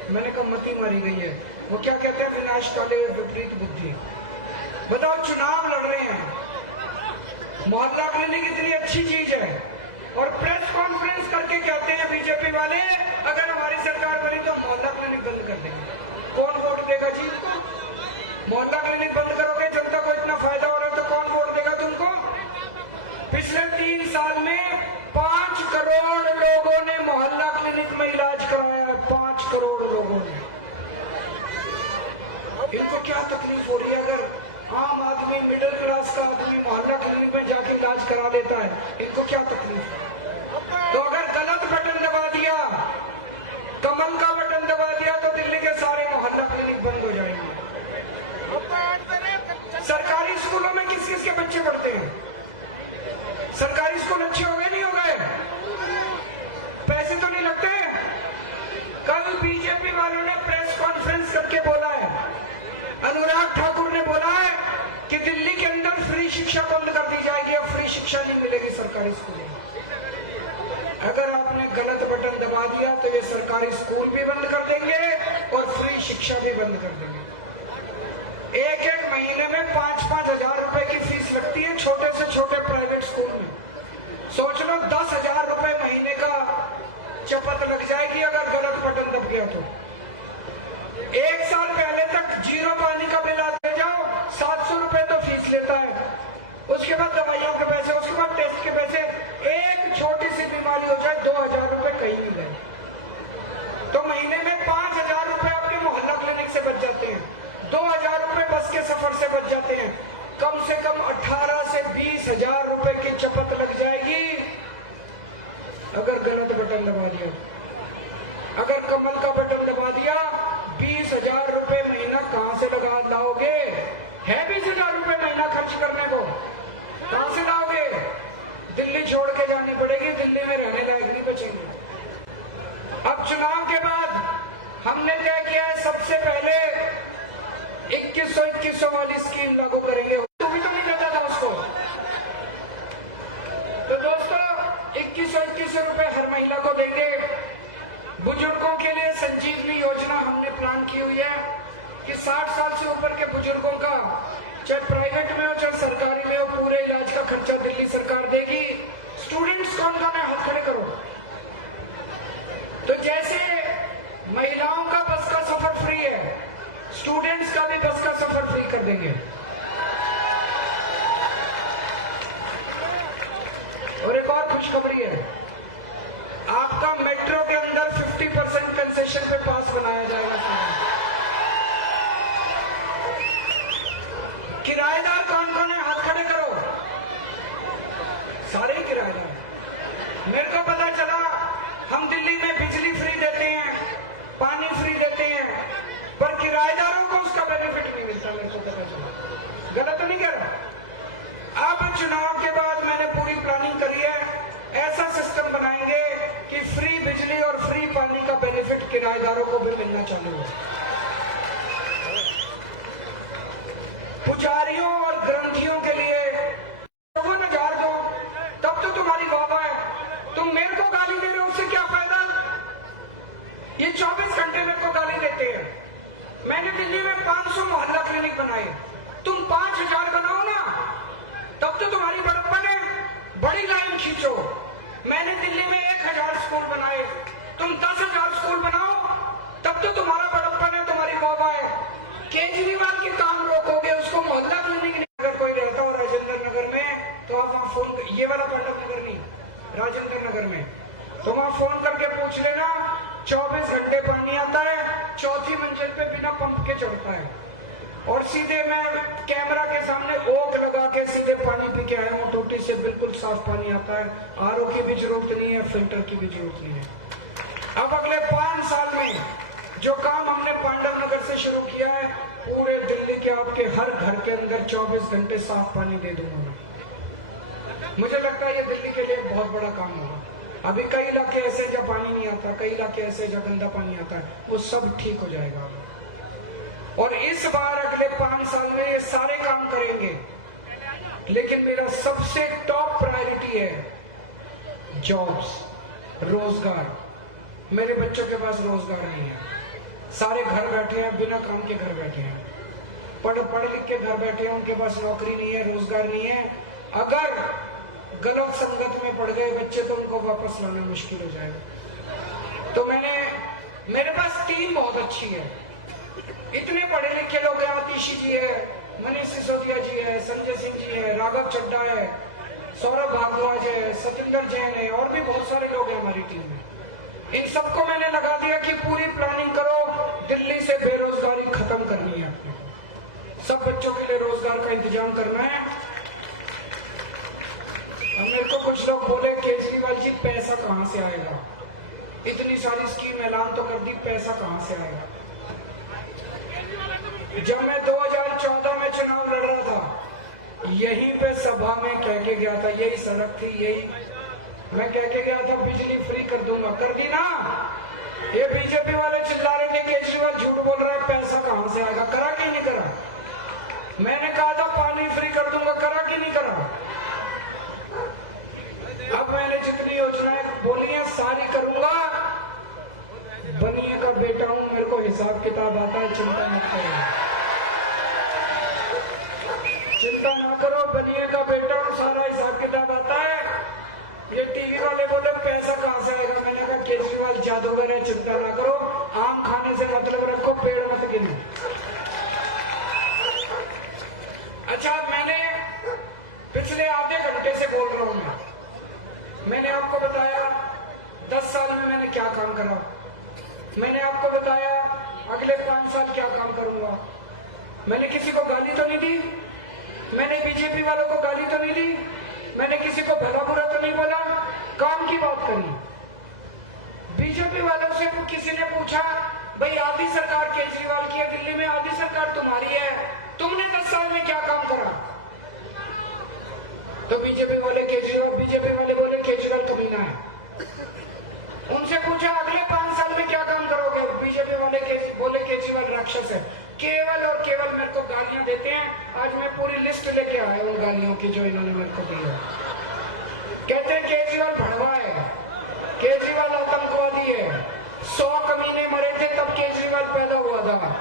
मैंने कहा मती मारी गई है। वो क्या कहते हैं, विनाश काले विपरीत बुद्धि। बताओ, चुनाव लड़ रहे हैं, मोहल्ला क्लिनिक इतनी अच्छी चीज है, और प्रेस कॉन्फ्रेंस करके कहते हैं बीजेपी वाले अगर हमारी सरकार बनी तो मोहल्ला क्लिनिक बंद कर देंगे। कौन वोट देगा जी इनको? मोहल्ला क्लिनिक बंद करोगे, जनता को इतना फायदा हो रहा है तो कौन वोट देगा तुमको? पिछले 3 साल में 5 करोड़ लोगों ने मोहल्ला क्लिनिक में इलाज कराया है। 5 करोड़ लोगों ने। इनको क्या तकलीफ हो रही है? अगर आम आदमी, मिडिल क्लास का आदमी मोहल्ला क्लिनिक में जाके इलाज करा लेता है, इनको क्या तकलीफ है? तो अगर गलत बटन दबा दिया, कमल का बटन दबा दिया, तो दिल्ली के सारे मोहल्ला क्लिनिक बंद हो जाएंगे। सरकारी स्कूलों में किस किस के बच्चे पढ़ते हैं? सरकारी स्कूल अच्छे हो गए, नहीं हो गए? पैसे तो नहीं लगते? कल बीजेपी वालों ने प्रेस कॉन्फ्रेंस करके बोला है, अनुराग ठाकुर ने बोला है कि दिल्ली के अंदर फ्री शिक्षा बंद कर दी जाएगी, अब फ्री शिक्षा नहीं मिलेगी सरकारी स्कूलों में। अगर आपने गलत बटन दबा दिया तो ये सरकारी स्कूल भी बंद कर देंगे और फ्री शिक्षा भी बंद कर देंगे। एक महीने में 5-5 हजार रुपए की फीस लगती है छोटे से छोटे प्राइवेट स्कूल में। सोच लो, 10,000 रुपए महीने का चपत लग जाएगी अगर गलत बटन दब गया तो। 1 साल पहले तक जीरो पानी का बिल आते जाओ, 700 रुपए तो फीस लेता है, उसके बाद दवाइयों के पैसे, उसके बाद टेस्ट के पैसे। एक छोटी सी बीमारी हो जाए 2,000 रुपए कहीं नहीं गए। तो महीने में 5,000 रुपए आपके मोहल्ला क्लिनिक से बच जाते हैं, 2,000 रुपए बस के सफर से बच जाते हैं। कम से कम 18 से 20,000 रुपए की चपत लग जाएगी अगर गलत बटन दबा दिया। अगर कमल का बटन दबा दिया, 20,000 रुपए महीना कहां से लगा लाओगे? है 20,000 रुपए महीना खर्च करने को, कहां से लाओगे? दिल्ली छोड़ के जानी पड़ेगी, दिल्ली में रहने लायक नहीं बचेंगे। अब चुनाव के बाद हमने तय किया है, सबसे पहले 2100 वाली स्कीम लागू करेंगे। तू भी तो नहीं करता था उसको। तो दोस्तों, 2100 रुपए हर महिला को देंगे। बुजुर्गों के लिए संजीवनी योजना हमने प्लान की हुई है कि 60 साल से ऊपर के बुजुर्गों का, चाहे प्राइवेट में हो चाहे सरकारी में हो, पूरे इलाज का खर्चा दिल्ली सरकार देगी। स्टूडेंट्स कौन कौन है? हाथ खड़े करो। तो जैसे महिलाओं का बस का सफर फ्री है, स्टूडेंट्स का भी बस का सफर फ्री कर देंगे। और एक और खुशखबरी है, आपका मेट्रो के अंदर 50% कंसेशन पे पास बनाया जाएगा। किराएदार कौन कौन है? हाथ खड़े करो। सारे ही किराएदार। मेरे को पता चला हम दिल्ली में बिजली फ्री देते हैं, पानी फ्री देते हैं, पर किराएदारों को उसका बेनिफिट नहीं मिलता। मेरे को पता चला, गलत तो नहीं कह रहा। अब चुनाव के बाद मैंने पूरी प्लानिंग करी है, ऐसा सिस्टम बनाएंगे कि फ्री बिजली और फ्री पानी का बेनिफिट किराएदारों को भी मिलना चालू हो। पुजारियों और ग्रंथियों के लिए लोगों ने जार दो, तब तो तुम्हारी वाह है। तुम मेरे को गाली दे रहे हो, उससे क्या फायदा? ये 24 घंटे मेरे को गाली देते हैं। मैंने दिल्ली में 500 मोहल्ला क्लिनिक बनाए, तुम 5,000 बनाओ ना, तब तो तुम्हारी बड़प्पन है। बड़ी लाइन खींचो। मैंने दिल्ली में 1,000 स्कूल बनाए, तुम 10,000 स्कूल बनाओ, तब तो तुम्हारा बड़प्पन है, तुम्हारी वाह है। केजरीवाल के काम रोकोगे, उसको मोहल्ला क्लिनिक नहीं। अगर कोई रहता हो राजेंद्र नगर में तो आप वहां फोन, ये वाला पांडव नगर नहीं, राजेंद्र नगर में, तो वहां फोन करके पूछ लेना, 24 घंटे पानी आता है, 4थी मंजिल पे बिना पंप के चढ़ता है, और सीधे मैं कैमरा के सामने ओक लगा के सीधे पानी पी के आया हूँ। टोटी से बिल्कुल साफ पानी आता है, आरओ की भी जरूरत नहीं है, फिल्टर की भी जरूरत नहीं है। अब अगले 5 साल में जो काम हमने पांडव नगर से शुरू किया है, पूरे दिल्ली के आपके हर घर के अंदर 24 घंटे साफ पानी दे दूंगा मैं। मुझे लगता है ये दिल्ली के लिए बहुत बड़ा काम होगा। अभी कई इलाके ऐसे हैं जहाँ पानी नहीं आता, कई इलाके ऐसे हैं जहाँ गंदा पानी आता है, वो सब ठीक हो जाएगा। और इस बार अगले 5 साल में ये सारे काम करेंगे, लेकिन मेरा सबसे टॉप प्रायोरिटी है जॉब्स, रोजगार। मेरे बच्चों के पास रोजगार नहीं है, सारे घर बैठे हैं, बिना काम के घर बैठे हैं, पढ़ लिख के घर बैठे हैं, उनके पास नौकरी नहीं है, रोजगार नहीं है। अगर गलत संगत में पड़ गए बच्चे तो उनको वापस लाना मुश्किल हो जाएगा। तो मेरे पास टीम बहुत अच्छी है, इतने पढ़े लिखे लोग हैं, आतिशी जी है, मनीष सिसोदिया जी है, संजय सिंह जी है, राघव चड्डा है, सौरभ भारद्वाज है, सतिंदर जैन है, और भी बहुत सारे लोग हैं हमारी टीम में। इन सबको मैंने लगा दिया कि पूरी प्लानिंग करो, दिल्ली से बेरोजगारी खत्म करनी है, आपको सब बच्चों के लिए रोजगार का इंतजाम करना है। अब मेरे को कुछ लोग बोले केजरीवाल जी पैसा कहां से आएगा, इतनी सारी स्कीम ऐलान तो कर दी, पैसा कहां से आएगा। जब मैं 2014 में चुनाव लड़ रहा था, यहीं पे सभा में कह के गया था, यही सड़क थी, यही मैं कह के गया था बिजली फ्री कर दूंगा, कर दी ना। ये बीजेपी वाले चिल्ला रहे थे केजरीवाल झूठ बोल रहा है, पैसा कहां से आएगा, करा कि नहीं करा। मैंने कहा था पानी फ्री कर दूंगा, करा कि नहीं करा। अब मैंने जितनी योजनाएं बोली हैं सारी करूंगा। बनिए का बेटा हूं, मेरे को हिसाब किताब आता है, चिंता मत करो, चिंता ना करो, बनिए का बेटा हूं, सारा हिसाब किताब आता है। ये टीवी वाले बोले पैसा कहां से आएगा, मैंने कहा केजरीवाल जादूगर है, चिंता ना करो, आम खाने से मतलब रखो, पेड़ मत गिनो। अच्छा, मैंने पिछले आधे घंटे से बोल रहा हूं, मैंने आपको बताया 10 साल में मैंने क्या काम करा, मैंने आपको बताया अगले 5 साल क्या काम करूंगा। मैंने किसी को गाली तो नहीं दी, मैंने बीजेपी वालों को गाली तो नहीं दी, मैंने किसी को भला बुरा तो नहीं बोला, काम की बात करी। बीजेपी वालों से किसी ने पूछा भाई आधी सरकार केजरीवाल की है, दिल्ली में आधी सरकार तुम्हारी है, तुमने 10 साल में क्या काम करा। तो बीजेपी वाले केजरीवाल कमीना है। उनसे पूछा अगले 5 साल में क्या काम करोगे, बीजेपी वाले बोले केजरीवाल राक्षस है। केवल और केवल मेरे को गालियां देते हैं। आज मैं पूरी लिस्ट लेके आया उन गालियों की जो इन्होंने मेरे को दी है। कहते हैं केजरीवाल भड़वा है, केजरीवाल आतंकवादी है, 100 कमीने मरे थे तब केजरीवाल पैदा हुआ था,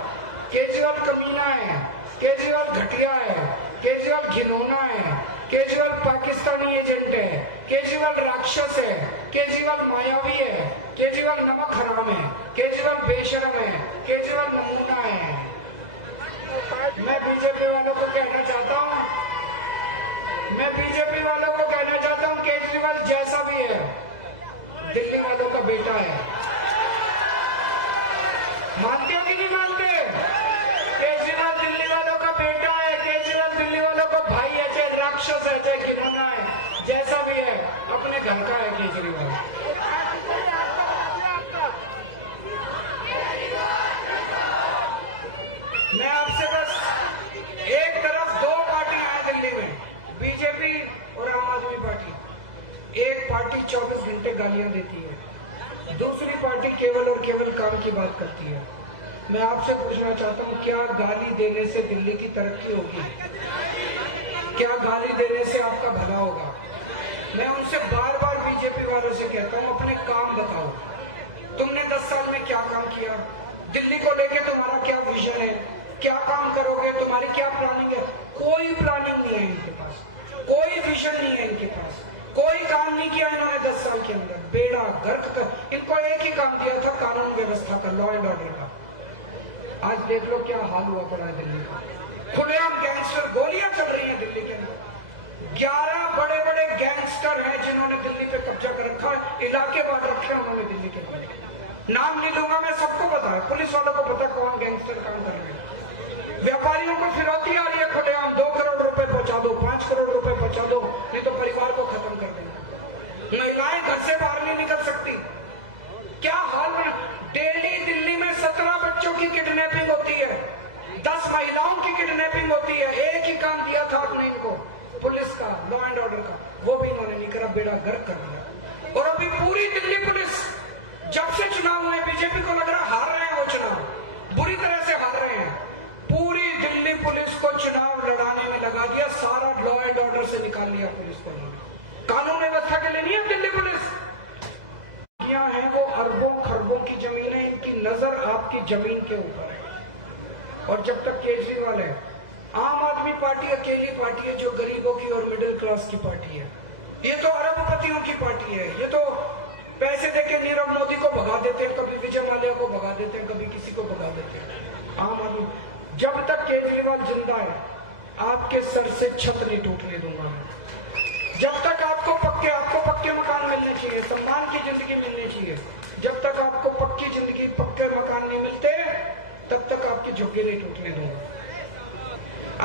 केजरीवाल कमीना है, केजरीवाल घटिया है, केजरीवाल घिनौना है, केजरीवाल पाकिस्तानी एजेंट है, केजरीवाल राक्षस है, केजरीवाल मायावी है, केजरीवाल नमक हराम है, केजरीवाल बेशरम है, केजरीवाल नमूना है। मैं बीजेपी वालों को कहना चाहता हूं, केजरीवाल जैसा भी है दिल्ली वालों का बेटा है। मानते हो कि नहीं मानते? केजरीवाल दिल्ली वालों का बेटा है, केजरीवाल दिल्ली वालों का भाई है, चाहे राक्षस है, चाहे घिनौना है, जैसा भी है अपने घर का है केजरीवाल। मैं आपसे बस एक तरफ 2 पार्टियां हैं दिल्ली में, बीजेपी और आम आदमी पार्टी। एक पार्टी 24 घंटे गालियां देती है, दूसरी पार्टी केवल और केवल काम की बात करती है। मैं आपसे पूछना चाहता हूं, क्या गाली देने से दिल्ली की तरक्की होगी? क्या गाली देने से आपका भला होगा? मैं उनसे बार बार बीजेपी वालों से कहता हूं, अपने काम बताओ। तुमने 10 साल में क्या काम किया? दिल्ली को लेके तुम्हारा क्या विजन है? क्या काम करोगे? तुम्हारी क्या प्लानिंग है? कोई प्लानिंग नहीं है इनके पास, कोई विजन नहीं है इनके पास, कोई काम नहीं किया इन्होंने 10 साल के अंदर। बेड़ा गर्क कर इनको एक ही काम दिया था, कानून व्यवस्था का, लॉ एंड ऑर्डर का। आज देख लो क्या हाल हुआ पड़ा है दिल्ली का। खुलेआम गैंगस्टर, गोलियां चल रही हैं दिल्ली के अंदर। 11 बड़े बड़े गैंगस्टर हैं जिन्होंने दिल्ली पे कब्जा कर रखा है, इलाके बांट रखे हैं उन्होंने दिल्ली के अंदर। नाम नहीं लूंगा मैं, सबको पता है, पुलिस वालों को पता कौन गैंगस्टर काम कर रहे हैं। व्यापारियों को फिरौती आ रही है खुलेआम, 2 करोड़ रुपए पहुंचा दो, 5 करोड़ रुपए पहुंचा दो, नहीं तो परिवार को खत्म कर देना। महिलाएं घर से बाहर नहीं निकल सकती। क्या हाल है? डेली दिल्ली में 17 बच्चों की किडनैपिंग होती है, 10 महिलाओं की किडनैपिंग होती है। एक ही काम दिया था आपने इनको, पुलिस का, लॉ एंड ऑर्डर का, वो भी इन्होंने नहीं करा, बेड़ा गर्क कर दिया। और अभी पूरी दिल्ली पुलिस, जब से चुनाव हुए बीजेपी को लग रहा हार रहे हैं, वो चुनाव बुरी तरह से हार रहे हैं। पूरी दिल्ली पुलिस को चुनाव लड़ाने में लगा दिया, सारा लॉ एंड ऑर्डर से निकाल लिया पुलिस को। कानून व्यवस्था के लिए नहीं है दिल्ली पुलिस। हैं वो अरबों खरबों की जमीनें, इनकी नजर आपकी जमीन के ऊपर है। और जब तक केजरीवाल है, आम आदमी पार्टी अकेली पार्टी है जो गरीबों की और मिडिल क्लास की पार्टी है। ये तो अरबपतियों की पार्टी है। ये तो पैसे देके नीरव मोदी को भगा देते हैं, कभी विजय माल्या को भगा देते हैं, कभी किसी को भगा देते हैं। आम आदमी, जब तक केजरीवाल जिंदा है, आपके सर से छत नहीं टूटने दूंगा मैं। जब तक आपको पक्के मकान मिलने चाहिए, सम्मान की जिंदगी मिलनी चाहिए। जब तक आपको पक्की जिंदगी, पक्के मकान नहीं मिलते, तब तक आपकी झुग्गी नहीं टूटने दूंगा।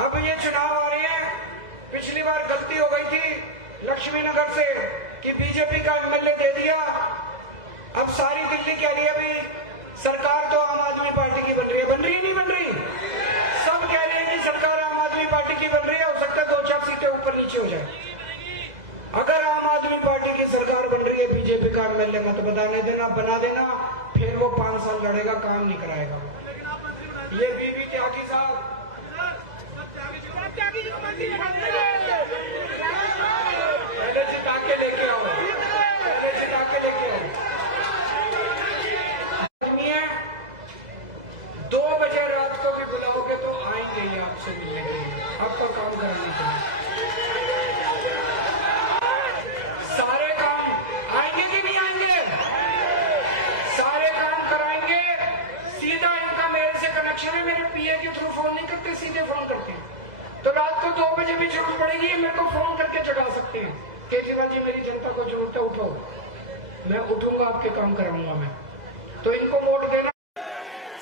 अब ये चुनाव आ रहे हैं, पिछली बार गलती हो गई थी लक्ष्मीनगर से कि बीजेपी का एमएलए दे दिया। अब सारी दिल्ली कह रही है भाई सरकार तो आम आदमी पार्टी की बन रही है। बन रही नहीं बन रही? सब कह रहे हैं कि सरकार आम आदमी पार्टी की बन रही है। हो सकता है 2-4 सीटें ऊपर नीचे हो जाए। अगर आम आदमी पार्टी की सरकार बन रही है, बीजेपी का एमएलए मत बना देना, फिर वो 5 साल लड़ेगा, काम नहीं कराएगा। ये बीबी त्यागी साहब, पहले जिता के लेके आओ, पहले जिता के लेके आओ। आदमी है, 2 बजे रात को भी बुलाओगे तो आएंगे ही आपसे मिलने के लिए, आपका काम कराने के लिए। सारे काम आएंगे कि नहीं आएंगे? सारे काम कराएंगे। सीधा इनका मेरे से कनेक्शन है, मेरे पीए के थ्रू फोन नहीं करते, सीधे फोन करते हैं। तो रात को 2 बजे भी जरूरत पड़ेगी, मेरे को फोन करके जगा सकते हैं। केजरीवाल जी, मेरी जनता को जरूरत है, उठो। मैं उठूंगा, आपके काम कराऊंगा मैं। तो इनको वोट देना,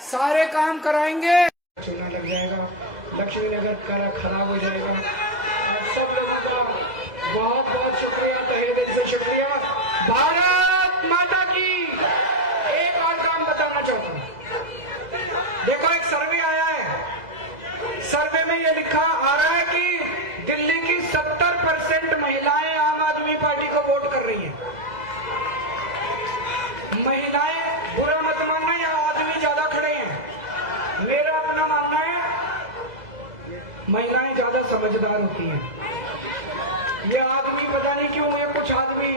सारे काम कराएंगे। चुना लग जाएगा, लक्ष्मीनगर खराब हो जाएगा। आप सब लोगों का बहुत बहुत शुक्रिया, तहे दिल से शुक्रिया। भारत माता की। एक और काम बताना चाहता हूँ, देखो एक सर्वे आया है, सर्वे में ये लिखा आ रहा है कि दिल्ली की 70% महिलाएं आम आदमी पार्टी को वोट कर रही हैं। महिलाएं, बुरा मत मानना, यहाँ आदमी ज्यादा खड़े हैं। मेरा अपना मानना है महिलाएं ज्यादा समझदार होती हैं। ये आदमी पता नहीं क्यों, ये कुछ आदमी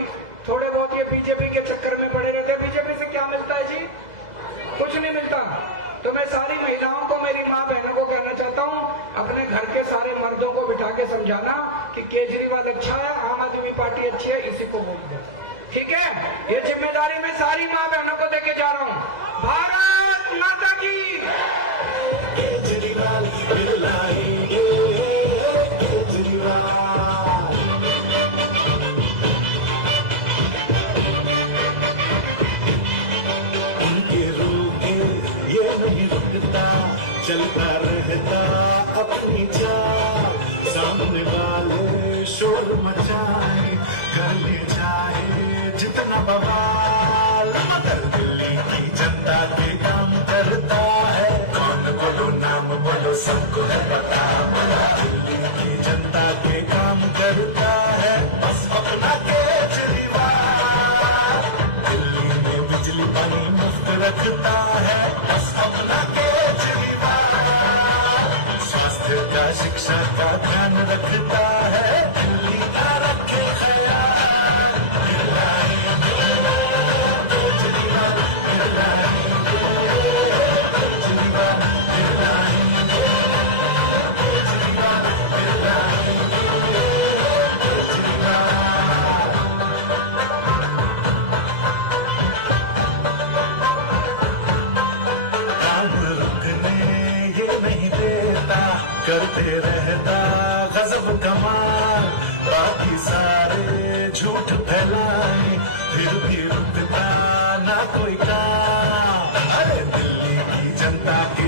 थोड़े बहुत ये बीजेपी के चक्कर में पड़े रहते हैं। बीजेपी से क्या मिलता है जी? कुछ नहीं मिलता। तो मैं सारी महिलाओं को, मेरी माँ बहनों को कहना चाहता हूँ, अपने घर के सारे मर्दों को बिठा के समझाना कि केजरीवाल अच्छा है, आम आदमी पार्टी अच्छी है, इसी को वोट दो। ठीक है? ये जिम्मेदारी मैं सारी माँ बहनों को देके जा रहा हूँ। भारत माता की। केजरीवाल लाएंगे, केजरीवाल उनके रोके ये नहीं रुकता, चलता रहता अपनी चाल। सामने वाले शोर मचाए, कर ले जाए जितना बवाल, मगर दिल्ली की जनता के काम करता है। कौन बोलो, नाम बोलो, सबको है पता। दिल्ली की जनता के काम करता है बस अपना केजरीवाल। दिल्ली में बिजली पानी मुफ्त रखता है बस अपना केजरीवाल। स्वास्थ्य का, शिक्षा का ध्यान रखता है, दिल्ली का रखे ख्याल। करते रहता गजब कमाल, बाकी सारे झूठ फैलाए, फिर भी रुकता ना कोई काम। अरे दिल्ली की जनता के